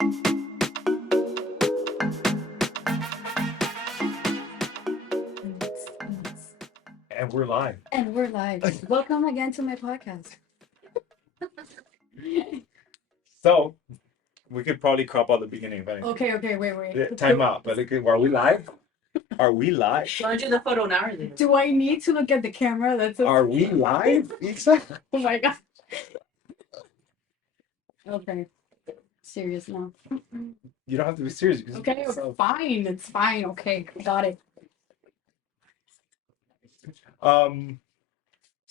And we're live. And we're live. Welcome again to my podcast. So we could probably crop out the beginning of anything. Okay, wait. Yeah, time out. But are we live? Are we live? Do you want to do the photo now or later? Do I need to look at the camera? Are we live? Exactly. Oh my god. Okay. Serious now. You don't have to be serious. You can Okay, fine. It's fine. Okay, got it. Let's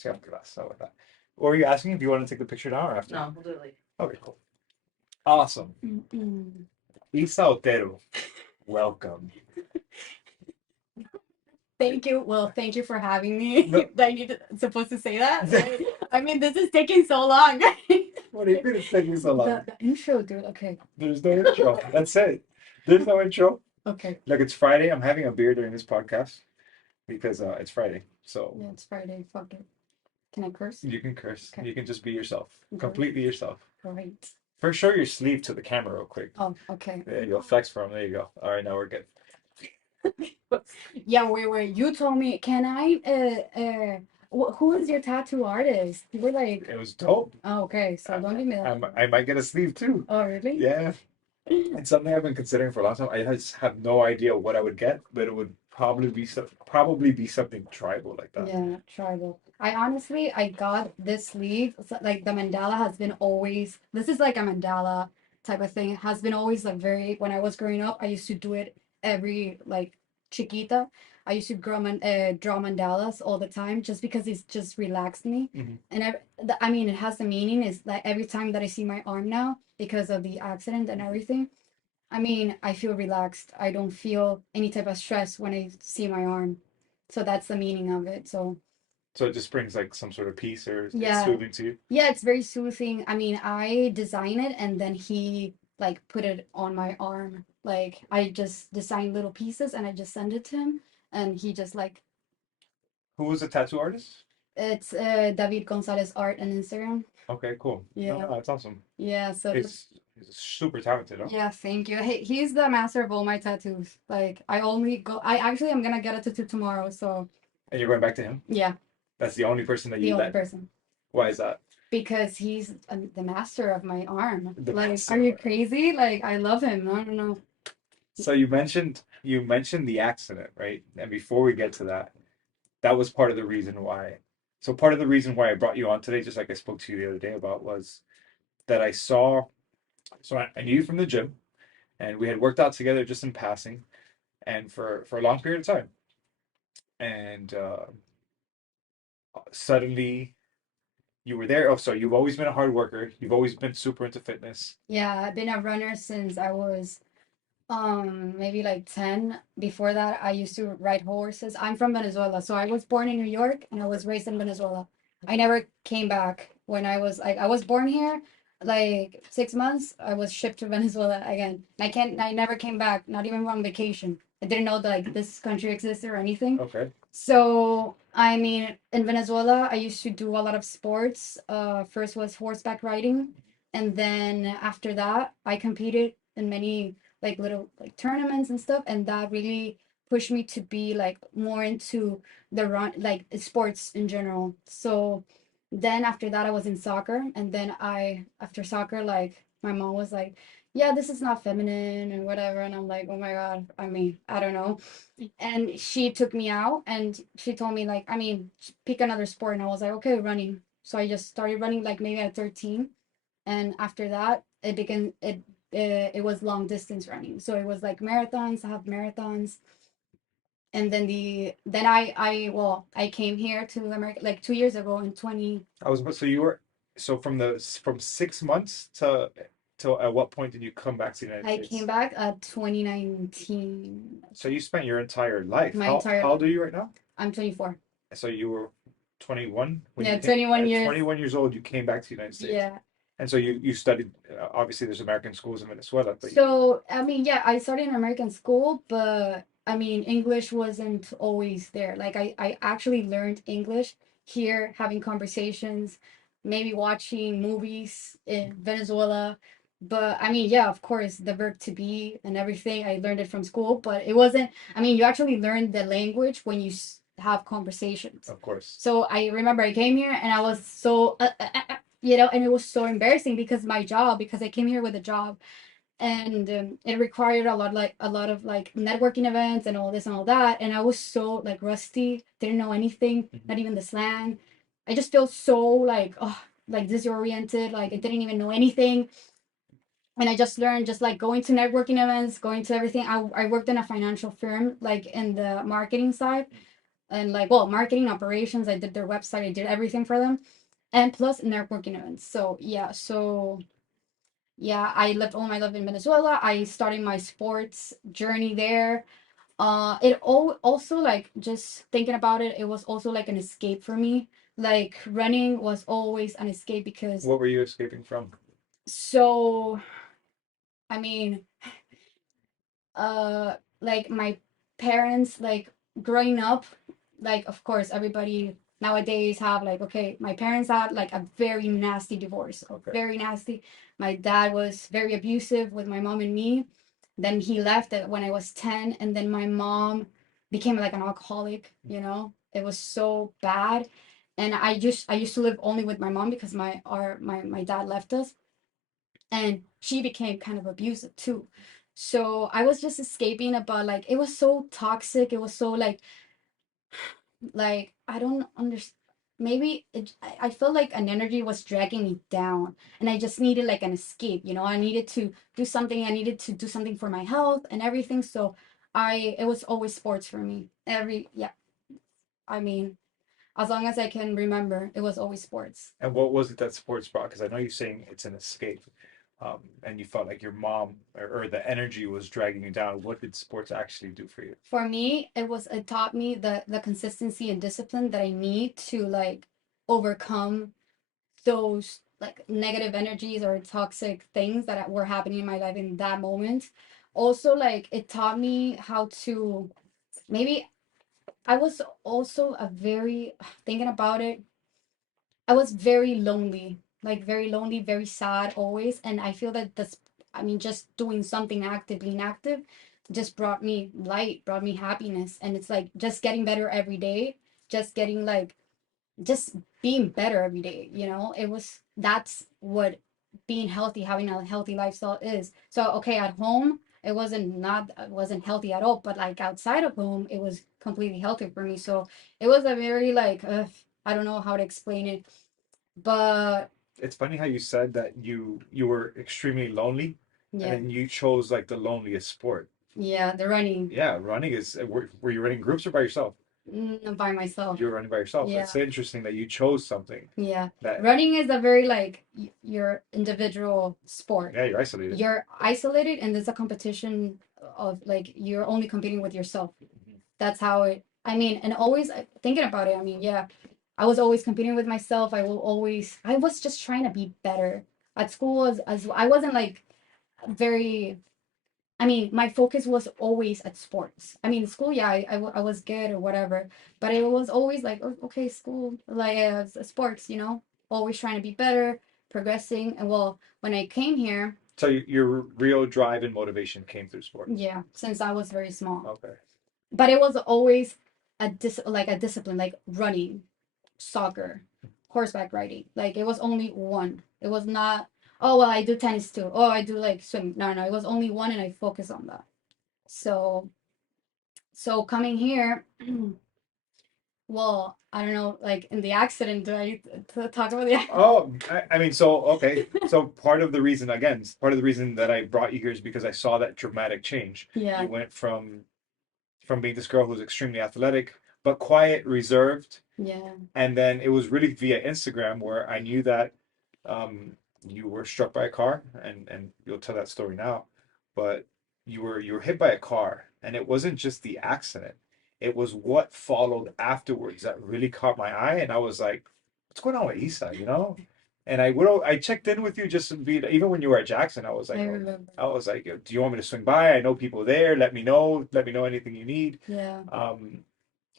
get a glass. How about that? What were you asking if you want to take the picture now or after? No, we'll do it later. Okay, cool. Awesome. Mm-mm. Isa Otero. Welcome. Thank you. Well, thank you for having me. No. Supposed to say that? I mean, this is taking so long. What do you mean it's taking so long? The intro, dude. Okay. There's no intro. That's it. There's no intro. Okay. Look, it's Friday. I'm having a beer during this podcast because it's Friday. So Yeah, it's Friday. Fuck it. Can I curse? you can curse. Okay. You can just be yourself. Okay. Completely yourself. Great. First, show your sleeve to the camera real quick. Oh, okay. There you go. Flex for him. There you go. All right, now we're good. Yeah, wait. You told me, can I, who is your tattoo artist? You were like, It was dope. oh, okay, so don't give me that. I might get a sleeve too. Oh, really? Yeah. It's something I've been considering for a long time. I just have no idea what I would get, but it would probably be something tribal like that. Yeah, tribal. I got this sleeve. Like the mandala has been always, this is like a mandala type of thing. It has been always like when I was growing up, I used to do it every like chiquita. I used to draw mandalas all the time just because it's just relaxed me. Mhm. And I mean, it has the meaning is like every time that I see my arm now because of the accident and everything. I mean, I feel relaxed. I don't feel any type of stress when I see my arm. So that's the meaning of it. So So it just brings like some sort of peace or it's yeah, soothing to you. yeah, it's very soothing. I mean, I design it and then he like put it on my arm. Like I just design little pieces and I just send it to him and he just like Who was the tattoo artist? it's David Gonzalez art on Instagram. Okay, cool. Yeah. No, that's awesome. Yeah, so He's super talented, huh? yeah, thank you. He's the master of all my tattoos. Like I actually am gonna get a tattoo tomorrow, so And you're going back to him? yeah, That's the only person that the you only let. person. Why is that? Because he's the master of my arm. The Like, master. are you crazy? Like, I love him. I don't know. So you mentioned the accident, right? And before we get to that, that was part of the reason why. So part of the reason why I brought you on today, just like I spoke to you the other day about, was that I saw. So I knew you from the gym, and we had worked out together just in passing, and for a long period of time. And suddenly you were there. Oh, so you've always been a hard worker. You've always been super into fitness. Yeah, I've been a runner since I was maybe like 10. Before that, I used to ride horses. I'm from Venezuela, so I was born in New York and I was raised in Venezuela. I never came back when I was born here. Like 6 months, I was shipped to Venezuela again. I never came back, not even on vacation. I didn't know that like this country existed or anything. Okay. So, I mean, in Venezuela, I used to do a lot of sports. First was horseback riding, and then after that, I competed in many like little like tournaments and stuff, and that really pushed me to be like more into the run like sports in general. So then after that, I was in soccer, and then after soccer, like my mom was like, "Yeah, this is not feminine and whatever," and I'm like, "Oh my God, I mean, I don't know." And she took me out and she told me like, I mean, pick another sport, and I was like, okay, running. So I just started running like maybe at 13, and after that it was long distance running, so it was like marathons, half marathons. And then I came here to America like 2 years ago in 20. So you were from 6 months to at what point did you come back to the United I States? came back at 2019. So you spent your entire life. My How entire how old are you right now? I'm 24. So you were 21 when Yeah, you 21 at years. 21 years old you came back to the United States. Yeah. And so you studied obviously there's American schools in Venezuela, but So, I mean, yeah, I started in American school, but I mean, English wasn't always there. Like, I actually learned English here, having conversations, maybe watching movies in Venezuela. But I mean, yeah, of course, the verb to be and everything, I learned it from school, but it wasn't, I mean, you actually learn the language when you have conversations. Of course. So I remember I came here and I was so, and it was so embarrassing because my job, because I came here with a job and it required a lot of like networking events and all this and all that. And I was so like rusty, didn't know anything, Mhm. not even the slang. I just felt so like, oh, like disoriented, like I didn't even know anything, and I just learned just like going to networking events, going to everything. I worked in a financial firm, like in the marketing side and like, well, marketing operations. I did their website, I did everything for them, and plus networking events. So I lived all my life in Venezuela. I started my sports journey there. Also like just thinking about it, it was also like an escape for me. Like running was always an escape because What were you escaping from? so I mean like my parents, like growing up, like of course everybody nowadays have like, okay, my parents had like a very nasty divorce, Okay. very nasty. My dad was very abusive with my mom and me. Then he left when I was 10, and then my mom became like an alcoholic, it was so bad. And I used to live only with my mom because my dad left us, and she became kind of abusive too. So I was just escaping, about like it was so toxic, it was so like I don't understand. Maybe I felt like an energy was dragging me down, and I just needed like an escape. I needed to do something. I needed to do something for my health and everything. So it was always sports for me. Yeah. I mean, as long as I can remember, it was always sports. And what was it that sports brought? Because I know you're saying it's an escape, and you felt like your mom or the energy was dragging you down. What did sports actually do for you? For me, it taught me the consistency and discipline that I need to like overcome those like negative energies or toxic things that were happening in my life in that moment. Also, like it taught me how to, maybe I was also a very, thinking about it, I was very lonely, like very lonely, very sad always. And I feel that I mean, just doing something active, being active, just brought me light, brought me happiness. And it's like just getting better every day, just getting like, just being better every day. That's what being healthy, having a healthy lifestyle is. So, okay, at home, it wasn't healthy at all, but like outside of home, it was completely healthy for me. So it was a very like, I don't know how to explain it, but It's funny how you said that you were extremely lonely, and yeah, then you chose like the loneliest sport. yeah, the running, Yeah, running is. Were you running groups or by yourself? by myself. You were running by yourself. Yeah, It's interesting that you chose something yeah. that. Running is a very like your individual sport. Yeah, you're isolated. You're isolated, and there's a competition of like you're only competing with yourself. Mhm. That's how it. I mean, and always thinking about it. I mean, yeah, I was always competing with myself. I was just trying to be better at school. As I wasn't like very, I mean, my focus was always at sports. I mean, school, yeah, I was good or whatever, but it was always like, okay, school, like sports, always trying to be better, progressing. And well, when I came here, So your real drive and motivation came through sports. yeah, since I was very small, Okay. but it was always like a discipline, like running, soccer, horseback riding. Like it was only one. It was not, oh, well, I do tennis too. Oh, I do like swim. No, no, it was only one, and I focus on that. So coming here, well, I don't know, like in the accident, do I need to talk about the Oh, I mean, so okay. So part of the reason, again, part of the reason that I brought you here is because I saw that dramatic change. Yeah, You went from being this girl who was extremely athletic but quiet, reserved, yeah, and then it was really via Instagram where I knew that um, you were struck by a car, and you'll tell that story now, but you were hit by a car, and it wasn't just the accident; it was what followed afterwards that really caught my eye, and I was like, "What's going on with Isa?" And I checked in with you just to be even when you were at Jackson, I was I like, oh, remember. I was like, "Do you want me to swing by? I know people there. Let me know anything you need." Yeah. Um,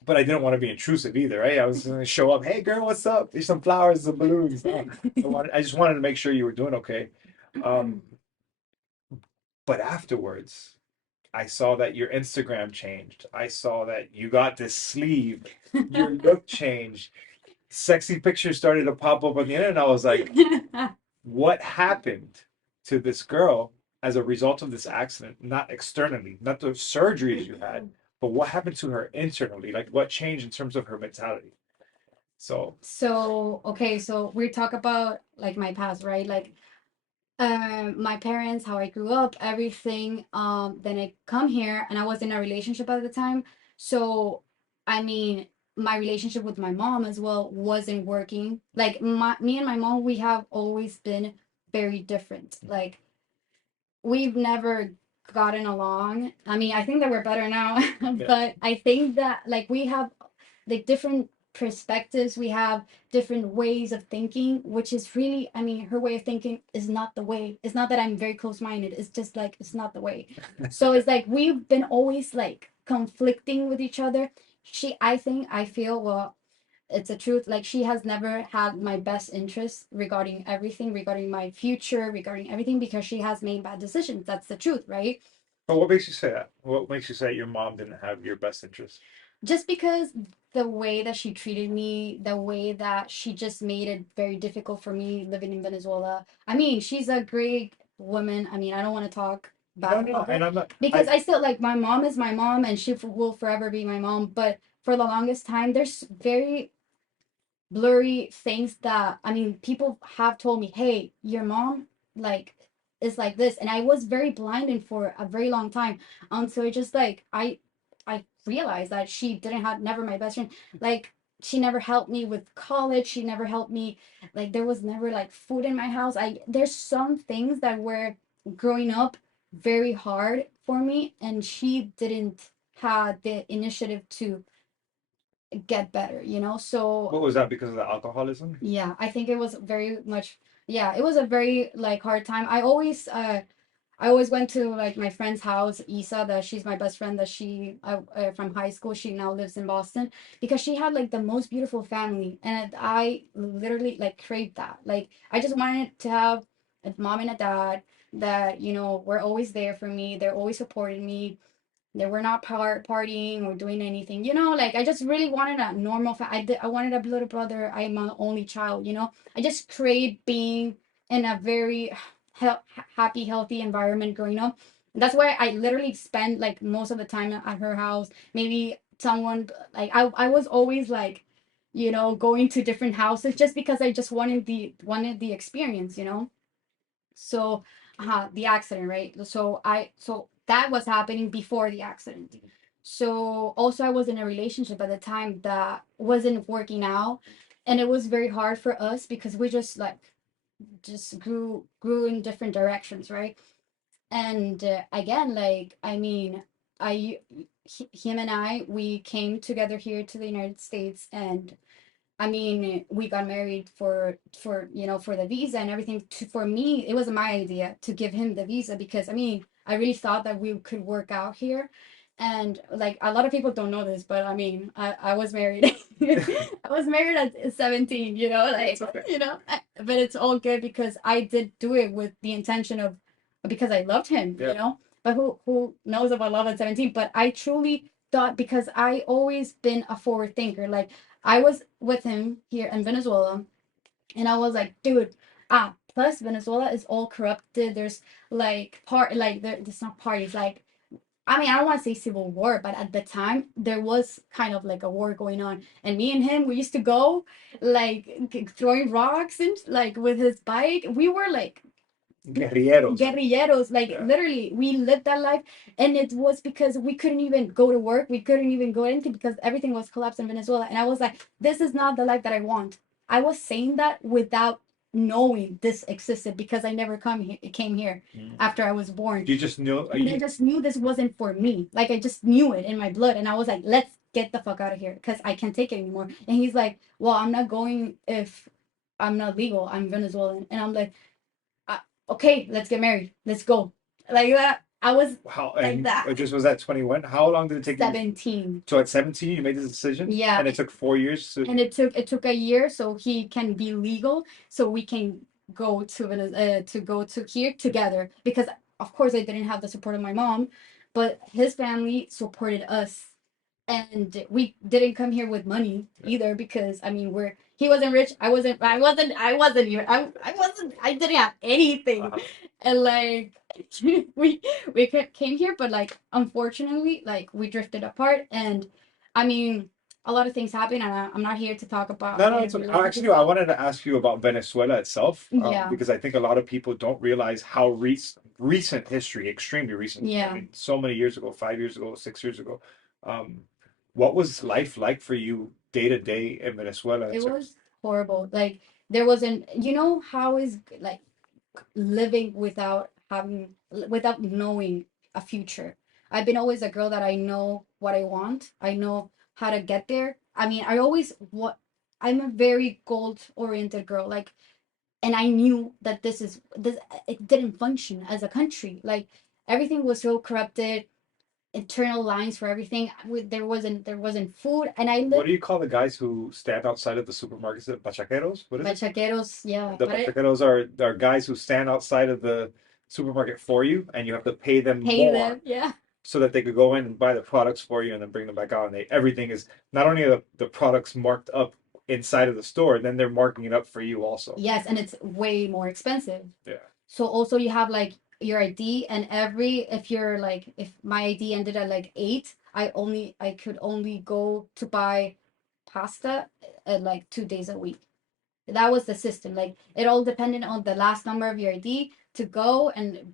but I didn't want to be intrusive either, right? I was gonna show up, hey girl, what's up? There's some flowers, some balloons. No, I just wanted to make sure you were doing okay. Um, But afterwards, I saw that your Instagram changed. I saw that you got this sleeve. Your look changed. Sexy pictures started to pop up on the internet. And I was like, what happened to this girl as a result of this accident? Not externally, not the surgeries you had, but what happened to her internally? Like what changed in terms of her mentality? So, So, okay, so we talk about like my past, right? Like my parents, how I grew up, everything. Then I come here and I was in a relationship at the time. So, I mean, my relationship with my mom as well wasn't working. Like me and my mom, we have always been very different. Like we've never gotten along. I mean, I think that we're better now, yeah. but I think that like we have like different perspectives, we have different ways of thinking, which is really, I mean, her way of thinking is not the way. It's not that I'm very close-minded. It's just like it's not the way. So it's like we've been always like conflicting with each other. I think, I feel, well, it's a truth, like she has never had my best interest regarding everything, regarding my future, regarding everything, because she has made bad decisions. That's the truth, right? But what makes you say that? What makes you say your mom didn't have your best interest? Just because the way that she treated me, the way that she just made it very difficult for me living in Venezuela. I mean, she's a great woman. I mean, I don't want to talk No, bad no, about her and I'm not. because I I still like, my mom is my mom and she will forever be my mom. But for the longest time, there's very blurry things that, I mean, people have told me, hey, your mom like is like this, and I was very blinded for a very long time until it just like I realized that she didn't have, never my best friend. Like she never helped me with college, she never helped me, like there was never like food in my house. I There's some things that were growing up very hard for me, and she didn't have the initiative to get better, you know? So what was that because of the alcoholism? yeah, I think it was very much, yeah, it was a very like hard time. I always went to like my friend's house, Isa, that she's my best friend, that from high school. She now lives in Boston because she had like the most beautiful family, and I literally like craved that. Like I just wanted to have a mom and a dad that, you know, were always there for me. They're always supporting me. They were not partying or doing anything, you know. Like I just really wanted a normal I wanted a little brother. I'm an only child, you know. I just craved being in a very happy, healthy environment growing up. That's why I literally spend like most of the time at her house. Maybe someone like I was always like, you know, going to different houses just because I just wanted the experience, you know. So the accident, right? So that was happening before the accident. So also I was in a relationship at the time that wasn't working out, and it was very hard for us because we just like just grew in different directions, right? And again, like, I mean, him and I, we came together here to the United States, and I mean, we got married for you know, for the visa and everything. For me, it was my idea to give him the visa because I mean, I really thought that we could work out here. And like a lot of people don't know this, but I mean, I was married. I was married at 17, you know, like, It's okay. you know, but it's all good because I did do it with the intention of, because I loved him, Yeah. you know. But who knows about love at 17? But I truly thought, because I always been a forward thinker. Like I was with him here in Venezuela, and I was like, dude, plus Venezuela is all corrupted. There's like there's not parties. Like, I mean, I don't want to say civil war, but at the time there was kind of like a war going on. And me and him, we used to go like throwing rocks and like with his bike. We were like Guerrilleros. guerrilleros, like Yeah. literally we lived that life. And it was because we couldn't even go to work, we couldn't even go anything because everything was collapsed in Venezuela. And I was like, this is not the life that I want. I was saying that without knowing this existed because I never came here after I was born. You just knew. And I just knew this wasn't for me. Like I just knew it in my blood, and I was like, let's get the fuck out of here because I can't take it anymore. And he's like, well, I'm not going if I'm not legal, I'm Venezuelan. And I'm like, uh, okay, let's get married. Let's go. Like that. I was How like and that. it just was at 21. How long did it take you? 17. So at 17, you made this decision, Yeah. and it took 4 years. And it took a year so he can be legal, so we can go to to go to here together because of course I didn't have the support of my mom, but his family supported us, and we didn't come here with money either, because I mean, we're he wasn't rich, I didn't have anything. Uh-huh. And like we came here, but like unfortunately, like we drifted apart. And I mean, a lot of things happen, and I'm not here to talk about No, no, any it's okay. Actually, relationship I stuff. wanted to ask you about Venezuela itself, Yeah, because I think a lot of people don't realize how recent history, extremely recent. I yeah, mean, so many years ago, 5 years ago, 6 years ago. Um, what was life like for you day to day in Venezuela in it terms? was horrible. Like there wasn't, you know, how is like living without knowing a future. I've been always a girl that I know what I want. I know how to get there. I mean, I always what I'm a very goal oriented girl. Like, and I knew that this it didn't function as a country. Like everything was so corrupted, internal lines for everything. There wasn't food, and I What lived do you call the guys who stand outside of the supermarkets? The Bachaqueros? What is it? bachaqueros. Yeah, The but I Bachaqueros are guys who stand outside of the supermarket for you, and you have to pay them pay more them. Yeah. so that they could go in and buy the products for you and then bring them back out. And everything is not only are the products marked up inside of the store, then they're marking it up for you also. Yes, and it's way more expensive. Yeah. So also you have like your ID, and every if you're like if my ID ended at like 8, I could only go to buy pasta at like 2 days a week. That was the system. Like it all depended on the last number of your ID to go and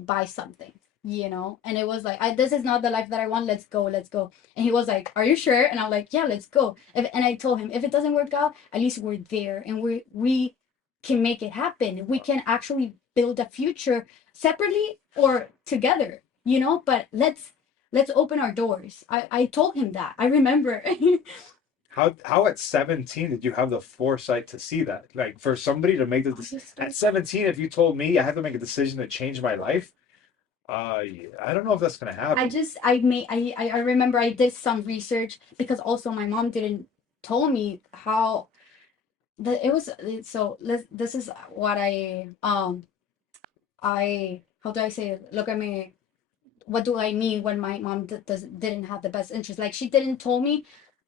buy something, you know. And it was like, this is not the life that I want. Let's go, let's go. And he was like, "Are you sure?" And I'm like, "Yeah, let's go." And I told him, if it doesn't work out, at least we're there, and we can make it happen. We can actually build a future separately or together, you know. But let's open our doors. I told him that. I remember. How at 17 did you have the foresight to see that? Like for somebody to make the at Obviously. 17, if you told me I had to make a decision to change my life, yeah, I don't know if that's gonna I happen. just I made I remember I did some research, because also my mom didn't told me how the it was so this is what I how do I say it? Look at me, what do I mean when my mom didn't have the best interest? Like she didn't told me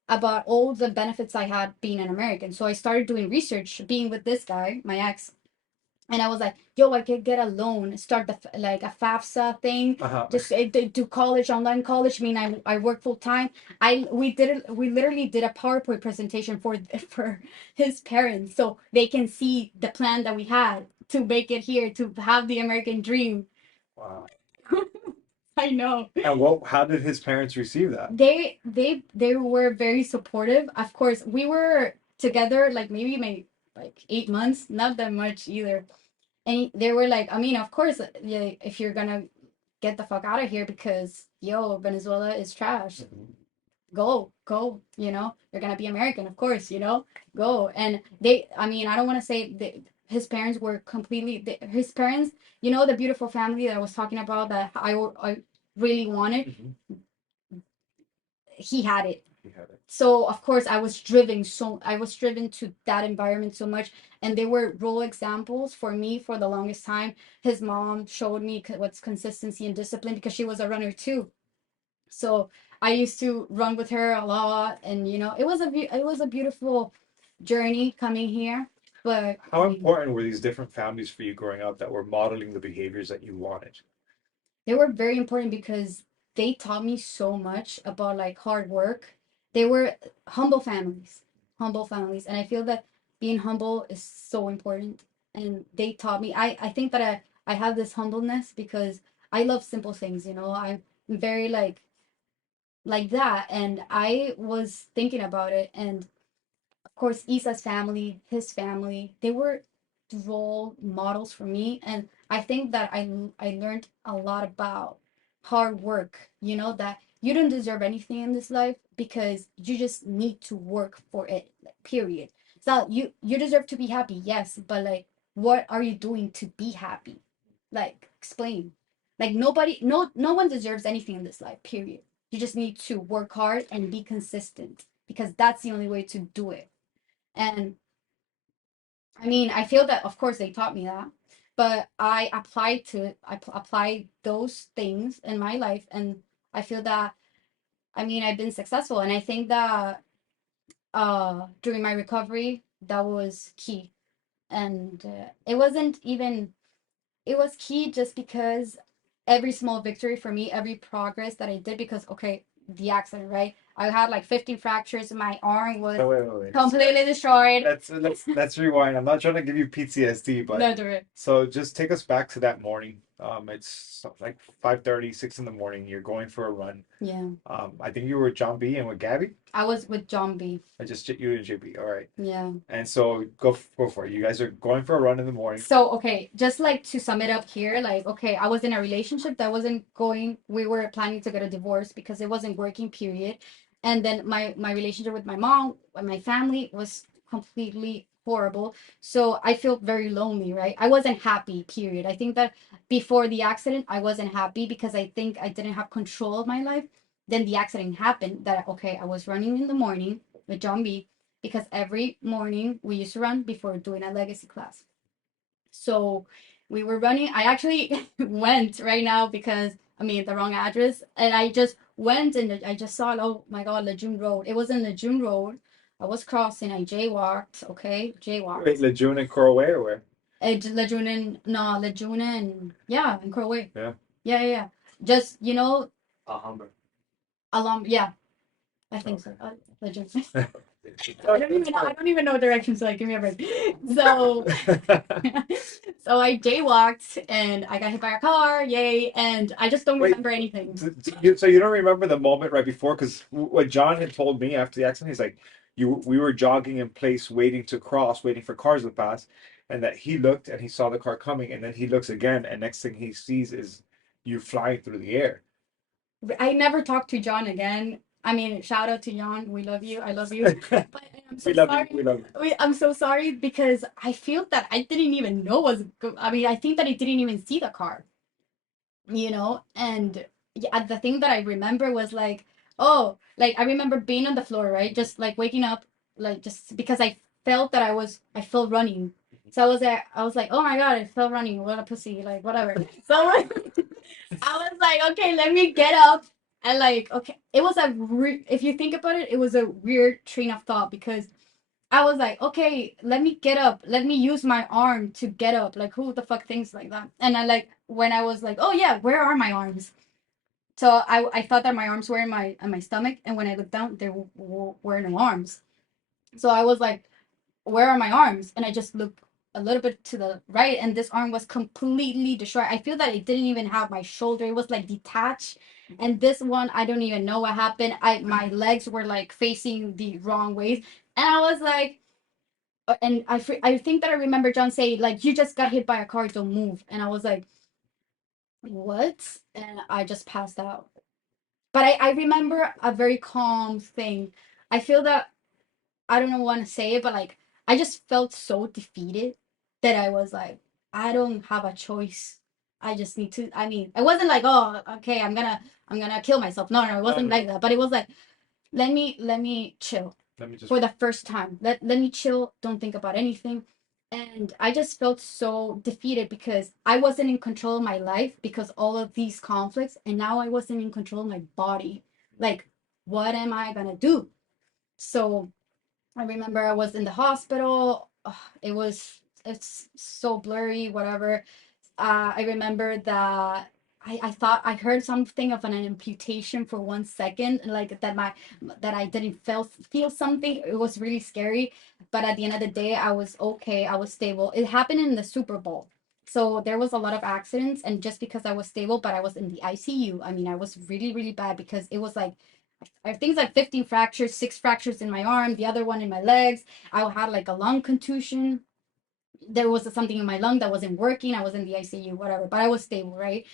about all the benefits I had being an American. So I started doing research, being with this guy, my ex, and I was like, "Yo, I could get a loan, start like a FAFSA thing, Uh-huh. just do college, online college. I mean, I work full time. We literally did a PowerPoint presentation for for his parents, so they can see the plan that we had to make it here, to have the American dream." Wow. I know. And what? How did his parents receive that? They were very supportive. Of course, we were together like maybe 8 months, not that much either. And they were like, I mean, of course, yeah, if you're gonna get the fuck out of here, because yo, Venezuela is trash. Mhm. Go, you know, you're gonna be American, of course, you know, go. And they, I mean, I don't want to say his parents were completely, his parents, you know, the beautiful family that I was talking about that I really wanted, Mhm. he had it. He had it. So of course I was driven to that environment so much, and they were role examples for me for the longest time. His mom showed me what's consistency and discipline, because she was a runner too. So I used to run with her a lot, and you know, it was a beautiful journey coming here. But I How mean, important were these different families for you growing up that were modeling the behaviors that you wanted? they were very important, because they taught me so much about like hard work. They were humble families, humble families, and I feel that being humble is so important. And they taught me. I think that I have this humbleness because I love simple things. You know, I'm very like that, and I was thinking about it, and of course Isa's family, his family, they were role models for me. And I think that I learned a lot about hard work, you know, that you don't deserve anything in this life, because you just need to work for it, like, period. So you deserve to be happy, yes, but like what are you doing to be happy? Like explain. Like no one deserves anything in this life, period. You just need to work hard and be consistent, because that's the only way to do it. And I mean, I feel that of course they taught me that. but I applied those things in my life, and I feel that, I mean, I've been successful, and I think that during my recovery that was key. And it wasn't even, it was key just because every small victory for me, every progress that I did, because okay, the accident, right? I had like 15 fractures. My arm was No, wait. completely destroyed. Let's rewind. I'm not trying to give you PTSD, but No, do it. so just take us back to that morning. It's like 5:30, 6 in the morning. You're going for a run. Yeah, I think you were with John B and with Gabby. I was with John B. I just you and JB. All right. Yeah. And so go for it. You guys are going for a run in the morning. So, okay, just like to sum it up here, like, okay, I was in a relationship that wasn't going, we were planning to get a divorce because it wasn't working, period. And then my relationship with my mom and my family was completely horrible. So I felt very lonely, right? I wasn't happy, period. I think that before the accident, I wasn't happy because I think I didn't have control of my life. Then the accident happened that, okay, I was running in the morning with John B because every morning we used to run before doing a legacy class. So we were running. I actually went right now because, I mean, the wrong address. And I just went and I just saw, oh my God, Lejeune Road. It was in Lejeune Road. I was crossing. I jaywalked. Okay, jaywalked. Wait, Lejeune and Coral Way or where? Lejeune and, no, Lejeune and, yeah, in Crowe. Yeah. Yeah. Just, Alhambra. along, yeah, I think Okay. so. Lejeune. I don't even know directions, so like give me a break. So so I jaywalked and I got hit by a car, yay, and I just don't Wait, remember anything. so you don't remember the moment right before? Because what John had told me after the accident, he's like, we were jogging in place, waiting to cross, waiting for cars to pass, and that he looked and he saw the car coming, and then he looks again, and next thing he sees is you flying through the air. I never talked to John again. I mean, shout out to John. We love you. I love you. But I'm so We love you. sorry. We love you. I'm so sorry because I feel that I didn't even know was. I mean, I think that I didn't even see the car. And yeah, the thing that I remember was like, oh, like I remember being on the floor, right, just like waking up, like just because I felt that I felt running. So I was there, I was like, oh my God, I felt running, what a pussy, like whatever. So I was like, okay, let me get up. And like, okay, it was if you think about it, it was a weird train of thought because I was like, okay, let me get up. Let me use my arm to get up. Like, who the fuck thinks like that? And I like, when I was like, oh yeah, where are my arms? So I thought that my arms were in my stomach, and when I looked down, there were no arms. So I was like, where are my arms? And I just looked a little bit to the right, and this arm was completely destroyed. I feel that it didn't even have my shoulder; it was like detached. And this one, I don't even know what happened. My legs were like facing the wrong ways, and I was like, and I think that I remember John saying like, you just got hit by a car, don't move. And I was like, what? And I just passed out. But I remember a very calm thing. I feel that, I don't know want to say it, but like I just felt so defeated that I was like, I don't have a choice. I just need to, I mean, it wasn't like, oh, okay, I'm gonna kill myself. No, it wasn't like that. But it was like, let me chill Let me just. for the first time. Let me chill, don't think about anything. And I just felt so defeated because I wasn't in control of my life because all of these conflicts, and now I wasn't in control of my body. Like, what am I gonna do? So I remember I was in the hospital. Ugh, it's so blurry, whatever. I remember that I thought I heard something of an amputation for 1 second, and like that I didn't feel something. It was really scary, but at the end of the day, I was okay. I was stable. It happened in the Super Bowl, so there was a lot of accidents, and just because I was stable, but I was in the ICU. I mean, I was really really bad because it was like. I think like 15 fractures, 6 fractures in my arm, the other one in my legs. I had like a lung contusion, there was something in my lung that wasn't working. I was in the ICU, whatever, but I was stable, right?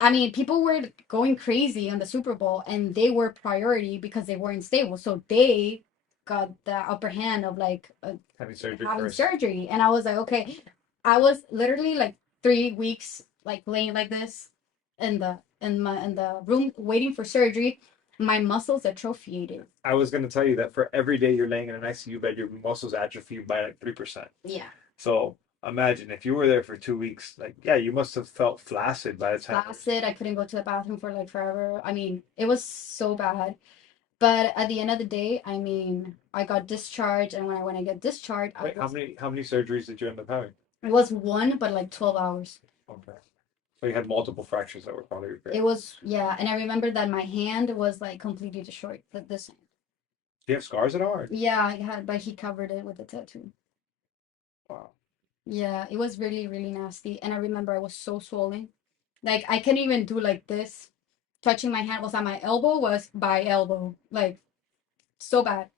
I mean, people were going crazy on the Super Bowl, and they were priority because they weren't stable. So they got the upper hand of like having surgery. And I was like, okay, I was literally like 3 weeks like laying like this in the room waiting for surgery. My muscles atrophied. I was going to tell you that for every day you're laying in an ICU bed, your muscles atrophy by like 3%. Yeah. So imagine if you were there for 2 weeks, like, yeah, you must have felt flaccid by the time it was. Flaccid. I couldn't go to the bathroom for like forever. I mean, it was so bad. But at the end of the day, I mean, I got discharged, and when I get discharged, I Wait, was how many surgeries did you end up having? it was one, but like 12 hours. Okay. So you had multiple fractures that were probably It repaired. was yeah, and I remember that my hand was like completely destroyed. This hand. Do you have scars at all? Or? Yeah, I had, but he covered it with a tattoo. Wow. Yeah, it was really, really nasty. And I remember I was so swollen. Like I couldn't even do like this. Touching my hand was on my elbow, was by elbow. Like so bad.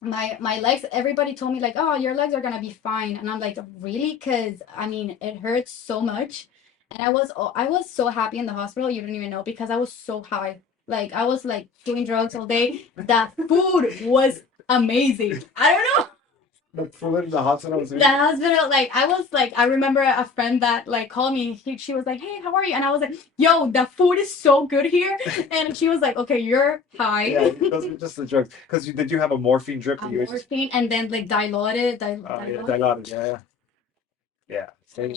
My legs, everybody told me like, oh, your legs are gonna be fine. And I'm like, really? Cause I mean it hurts so much. And I was so happy in the hospital, you don't even know, because I was so high. Like I was like doing drugs all day. That food was amazing. I don't know. The food in the hospital was The hospital, like I was like, I remember a friend that like called me. She was like, "Hey, how are you?" And I was like, "Yo, the food is so good here." And she was like, "Okay, you're yeah, high." those are just the drugs. Because did you have a morphine drip that you would just Morphine, and then like dilaudid, yeah, dilaudid. dilaudid, yeah, yeah. So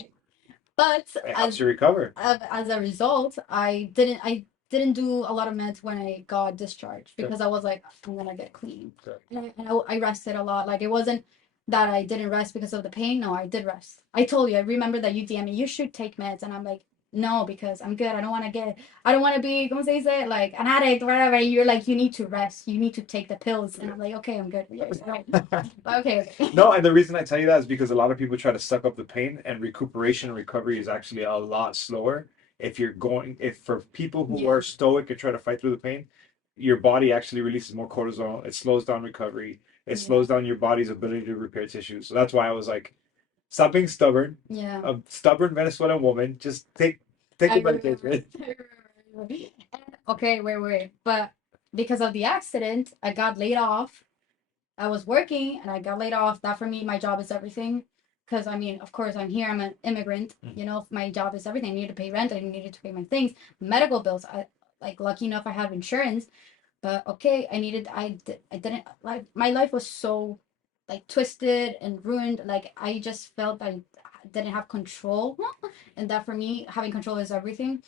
But it helps you recover. as a result, I didn't do a lot of meds when I got discharged Good, because I was like, I'm gonna get clean. good. I rested a lot. Like it wasn't that I didn't rest because of the pain. No, I did rest. I told you. I remember that you DM me. You should take meds, and I'm like, no, because I'm good. I don't want to be, como se dice, like an addict, whatever. You're like, you need to rest. You need to take the pills, and I'm like, okay, I'm good. Yeah, right. Okay, No, okay. and the reason I tell you that is because a lot of people try to suck up the pain, and recuperation and recovery is actually a lot slower. If for people who Yeah, are stoic and try to fight through the pain, your body actually releases more cortisol. It slows down recovery. It yeah, slows down your body's ability to repair tissues. So that's why I was like, stop being stubborn. yeah. A stubborn Venezuelan woman, just take I the remember. medication. I remember. And, okay, wait. But because of the accident, I got laid off. I was working and I got laid off. That for me, my job is everything. Because I mean, of course, I'm here. I'm an immigrant. Mhm. You know, my job is everything. I needed to pay rent. I needed to pay my things, medical bills. I like lucky enough I have insurance. But okay, I didn't like my life was so like twisted and ruined. Like I just felt I didn't have control, and that for me, having control is everything.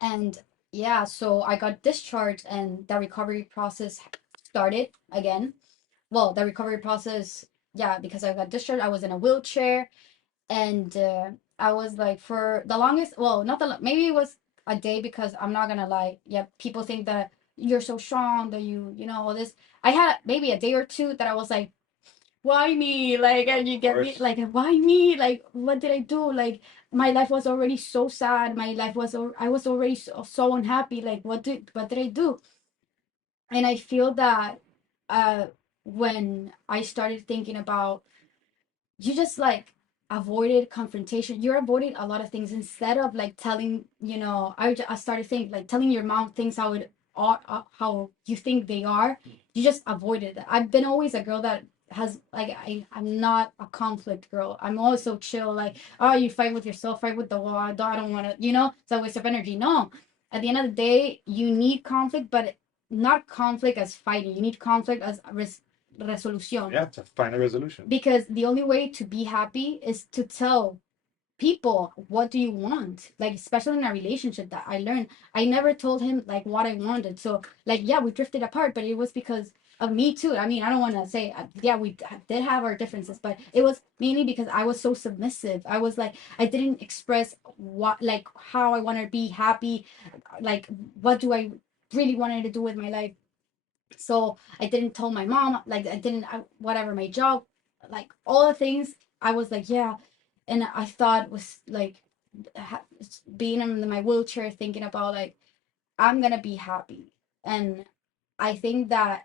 And yeah, so I got discharged, and the recovery process started again. Well, the recovery process, yeah, because I got discharged, I was in a wheelchair, and I was like for the longest, well, not maybe it was a day, because I'm not gonna lie. Yeah, people think that you're so strong that you know all this. I had maybe a day or two that I was like, why me? Like, and Of you get me course. like, why me? Like, what did I do? Like, my life was already so sad. I was already so unhappy. Like, what did I do? And I feel that uh when I started thinking about, you just like avoided confrontation. You're avoiding a lot of things instead of like telling, I started thinking like telling your mom things how it are, how you think they are. You just avoided that. I've been always a girl that has like, I'm not a conflict girl. I'm always so chill. Like, oh, you fight with yourself, fight with the wall. I don't want to, it's a waste of energy. No, at the end of the day, you need conflict, but not conflict as fighting. You need conflict as resolution, Yeah, to find a resolution. because the only way to be happy is to tell people what do you want, like especially in a relationship. That I learned, I never told him like what I wanted. So like, yeah, we drifted apart, but it was because of me too. I mean, I don't want to say, yeah, we did have our differences, but it was mainly because I was so submissive. I was like, I didn't express what, like how I want to be happy, like what do I really wanted to do with my life. So I didn't tell my mom, like I didn't, whatever, my job, like all the things. I was like, yeah. And I thought was like, being in my wheelchair, thinking about like, I'm gonna be happy. And I think that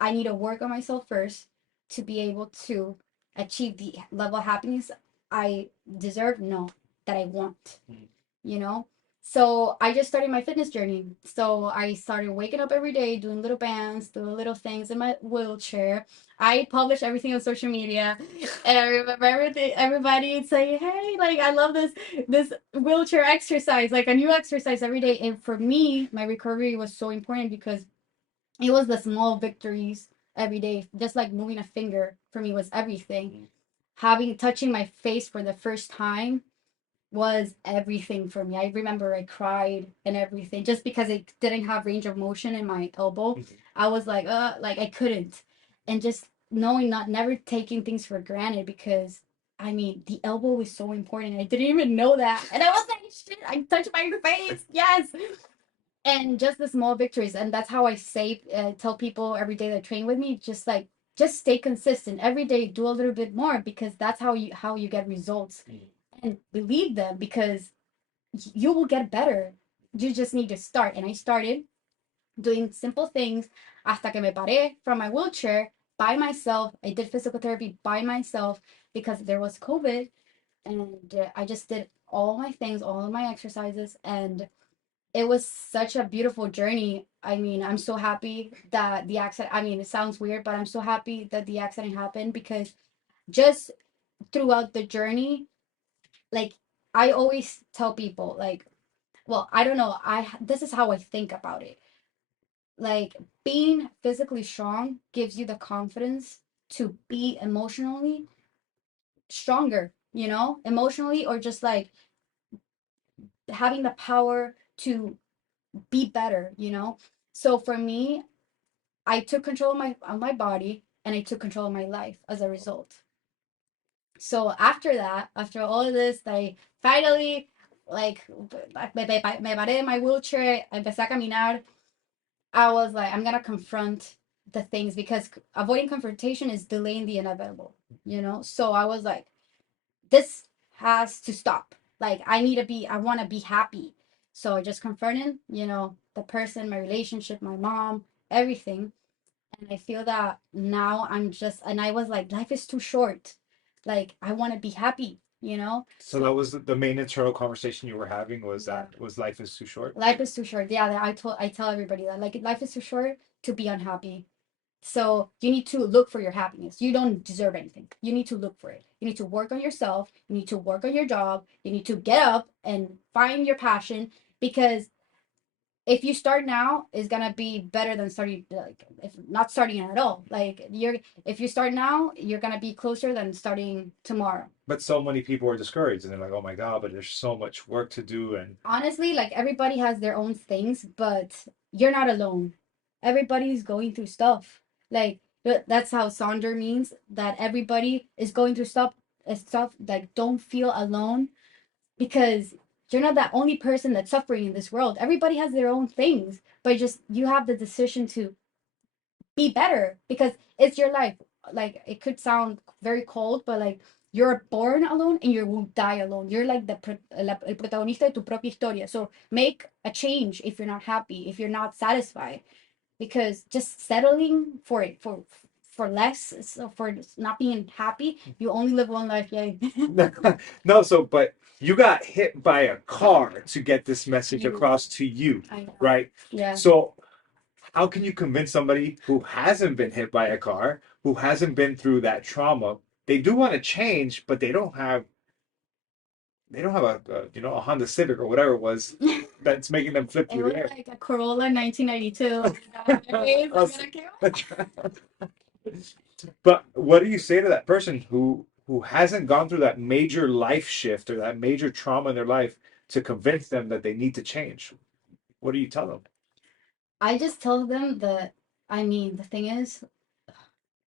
I need to work on myself first to be able to achieve the level of happiness I deserve, no, that I want, Mhm. you know? So I just started my fitness journey. So I started waking up every day, doing little bands, doing little things in my wheelchair. I publish everything on social media. And I remember everybody would say, hey, like I love this wheelchair exercise, like a new exercise every day. And for me, my recovery was so important because it was the small victories every day. Just like moving a finger for me was everything. having touching my face for the first time was everything for me. I remember I cried and everything just because it didn't have range of motion in my elbow. Mhm. I was like I couldn't. And just knowing not never taking things for granted because I mean the elbow was so important. I didn't even know that. And I was like, shit, I touched my face. Yes. And just the small victories. And that's how I say tell people every day that train with me, just stay consistent. Every day do a little bit more because that's how you get results. Mhm. And believe them because you will get better. You just need to start. And I started doing simple things hasta que me paré from my wheelchair by myself. I did physical therapy by myself because there was COVID. And I just did all my things, all of my exercises. And it was such a beautiful journey. I mean, I'm so happy that the accident, I mean, it sounds weird, but I'm so happy that the accident happened because just throughout the journey, like I always tell people like, well, I don't know, I this is how I think about it. Like being physically strong gives you the confidence to be emotionally stronger, emotionally or just like having the power to be better. So for me, I took control of my body and I took control of my life as a result. So after that, after all of this, I finally like me paré in my wheelchair, empecé a caminar. I was like, I'm gonna confront the things because avoiding confrontation is delaying the inevitable. So I was like, this has to stop. Like I want to be happy. So I just confronted, the person, my relationship, my mom, everything. And I feel that now and I was like, life is too short. Like, I want to be happy. So that was the main internal conversation you were having was Yeah. that was life is too short. Life is too short. Yeah, I tell everybody that like life is too short to be unhappy. So you need to look for your happiness. You don't deserve anything. You need to look for it. You need to work on yourself. You need to work on your job. You need to get up and find your passion because if you start now is gonna be better than starting like if not starting at all. Like if you start now, you're gonna be closer than starting tomorrow. But so many people are discouraged and they're like, oh my God, but there's so much work to do. And Honestly, like everybody has their own things, but you're not alone. Everybody's going through stuff. Like that's how Sonder means that everybody is going through stuff. Like don't feel alone because you're not the only person that's suffering in this world. Everybody has their own things, but just you have the decision to be better because it's your life. Like it could sound very cold, but like you're born alone and you will die alone. You're like el protagonista de tu propia historia. So make a change if you're not happy, if you're not satisfied, because just settling for it for less, so for not being happy, you only live one life. Yay. no, so but you got hit by a car to get this message You, across to you, I know. right? Yeah. So how can you convince somebody who hasn't been hit by a car, who hasn't been through that trauma? They do want to change, but they don't have a Honda Civic or whatever it was that's making them flip It through the was air. like a Corolla 1992. Nowadays, I'm Us- gonna kill. But what do you say to that person who hasn't gone through that major life shift or that major trauma in their life to convince them that they need to change? What do you tell them? I just tell them that, I mean, the thing is,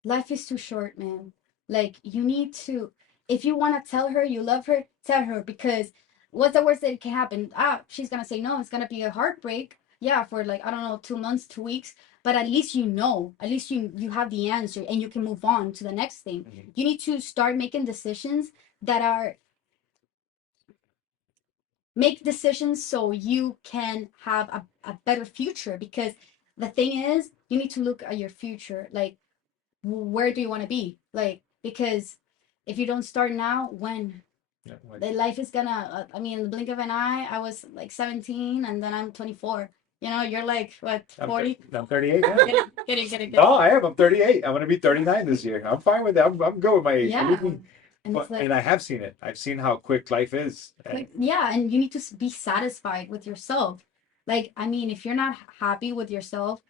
life is too short, man. Like, you need to, if you want to tell her you love her, tell her because what's the worst that can happen? She's gonna say no. It's gonna be a heartbreak. Yeah, for like, I don't know, 2 months, 2 weeks. But at least you know, at least you have the answer and you can move on to the next thing. Mhm. You need to start making decisions that are make decisions so you can have a better future because the thing is you need to look at your future like where do you want to be like because if you don't start now when Yeah, the life is gonna I mean in the blink of an eye I was like 17 and then I'm 24. You're like what, 40? I'm 38 now. Get it. No, I am. I'm 38. I'm going to be 39 this year. I'm fine with that. I'm good with my age. Yeah, Believe me. and it's But like and I have seen it. I've seen how quick life is. And quick, yeah, and you need to be satisfied with yourself. Like I mean if you're not happy with yourself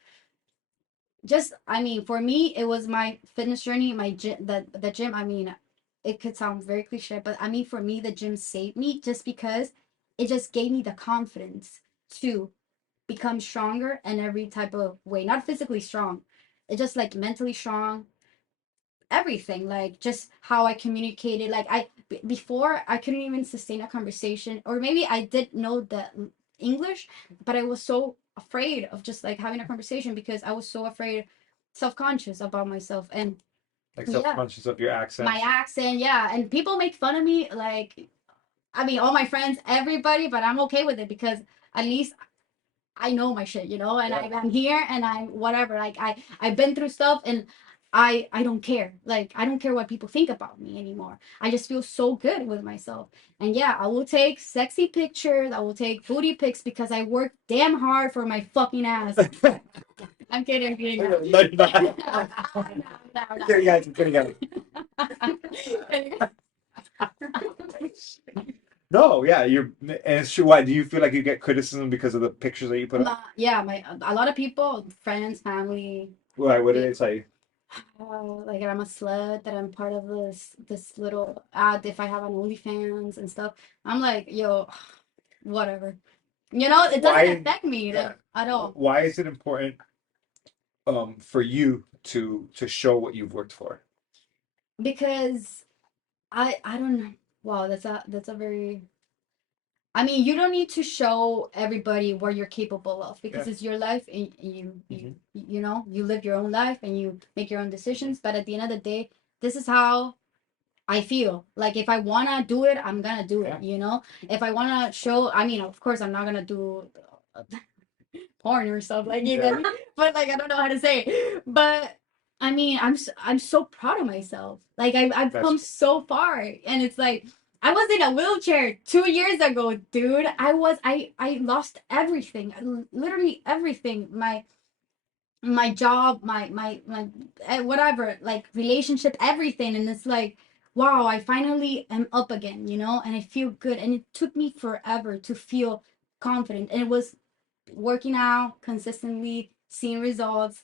just I mean for me it was my fitness journey, my gym, the gym. I mean it could sound very cliche, but I mean, for me, the gym saved me just because it just gave me the confidence to become stronger in every type of way. Not physically strong, it's just like mentally strong, everything, like just how I communicated. Like before I couldn't even sustain a conversation, or maybe I did know the English, but I was so afraid of just like having a conversation because I was so afraid, self-conscious about myself. And Like yeah, self-conscious of your my accent. accent, yeah, and people make fun of me, like, I mean, all my friends, everybody, but I'm okay with it because at least I know my shit, and Yeah. I'm here and I'm whatever. Like I've been through stuff, and I don't care. Like I don't care what people think about me anymore. I just feel so good with myself. And yeah, I will take sexy pictures. I will take booty pics because I work damn hard for my fucking ass. I'm kidding, I'm kidding. No, No. you're not. No, Kidding, guys. I'm kidding, guys. no. No, yeah, and it's true. Why do you feel like you get criticism because of the pictures that you put up? Yeah, my a lot of people, friends, family, Why? What did they say? like that I'm a slut, that I'm part of this little ad if I have an OnlyFans and stuff. I'm like, yo, whatever. It doesn't Why? affect me Yeah. at all Why is it important for you to show what you've worked for? because I don't know. Wow, that's a very. I mean, you don't need to show everybody what you're capable of Yeah. because it's your life, and Hmm. you live your own life and you make your own decisions. But at the end of the day, this is how I feel. Like if I wanna do it, I'm gonna do Yeah. it. If I wanna show, I mean, of course, I'm not gonna do porn or stuff like you get Yeah. me. But like I don't know how to say it. But I mean, I'm so proud of myself. Like I've That's come so far, and it's like I was in a wheelchair 2 years ago, dude. I lost everything, literally everything. My job, my whatever, like relationship, everything. And it's like, wow, I finally am up again, and I feel good. And it took me forever to feel confident. And it was working out consistently, seeing results,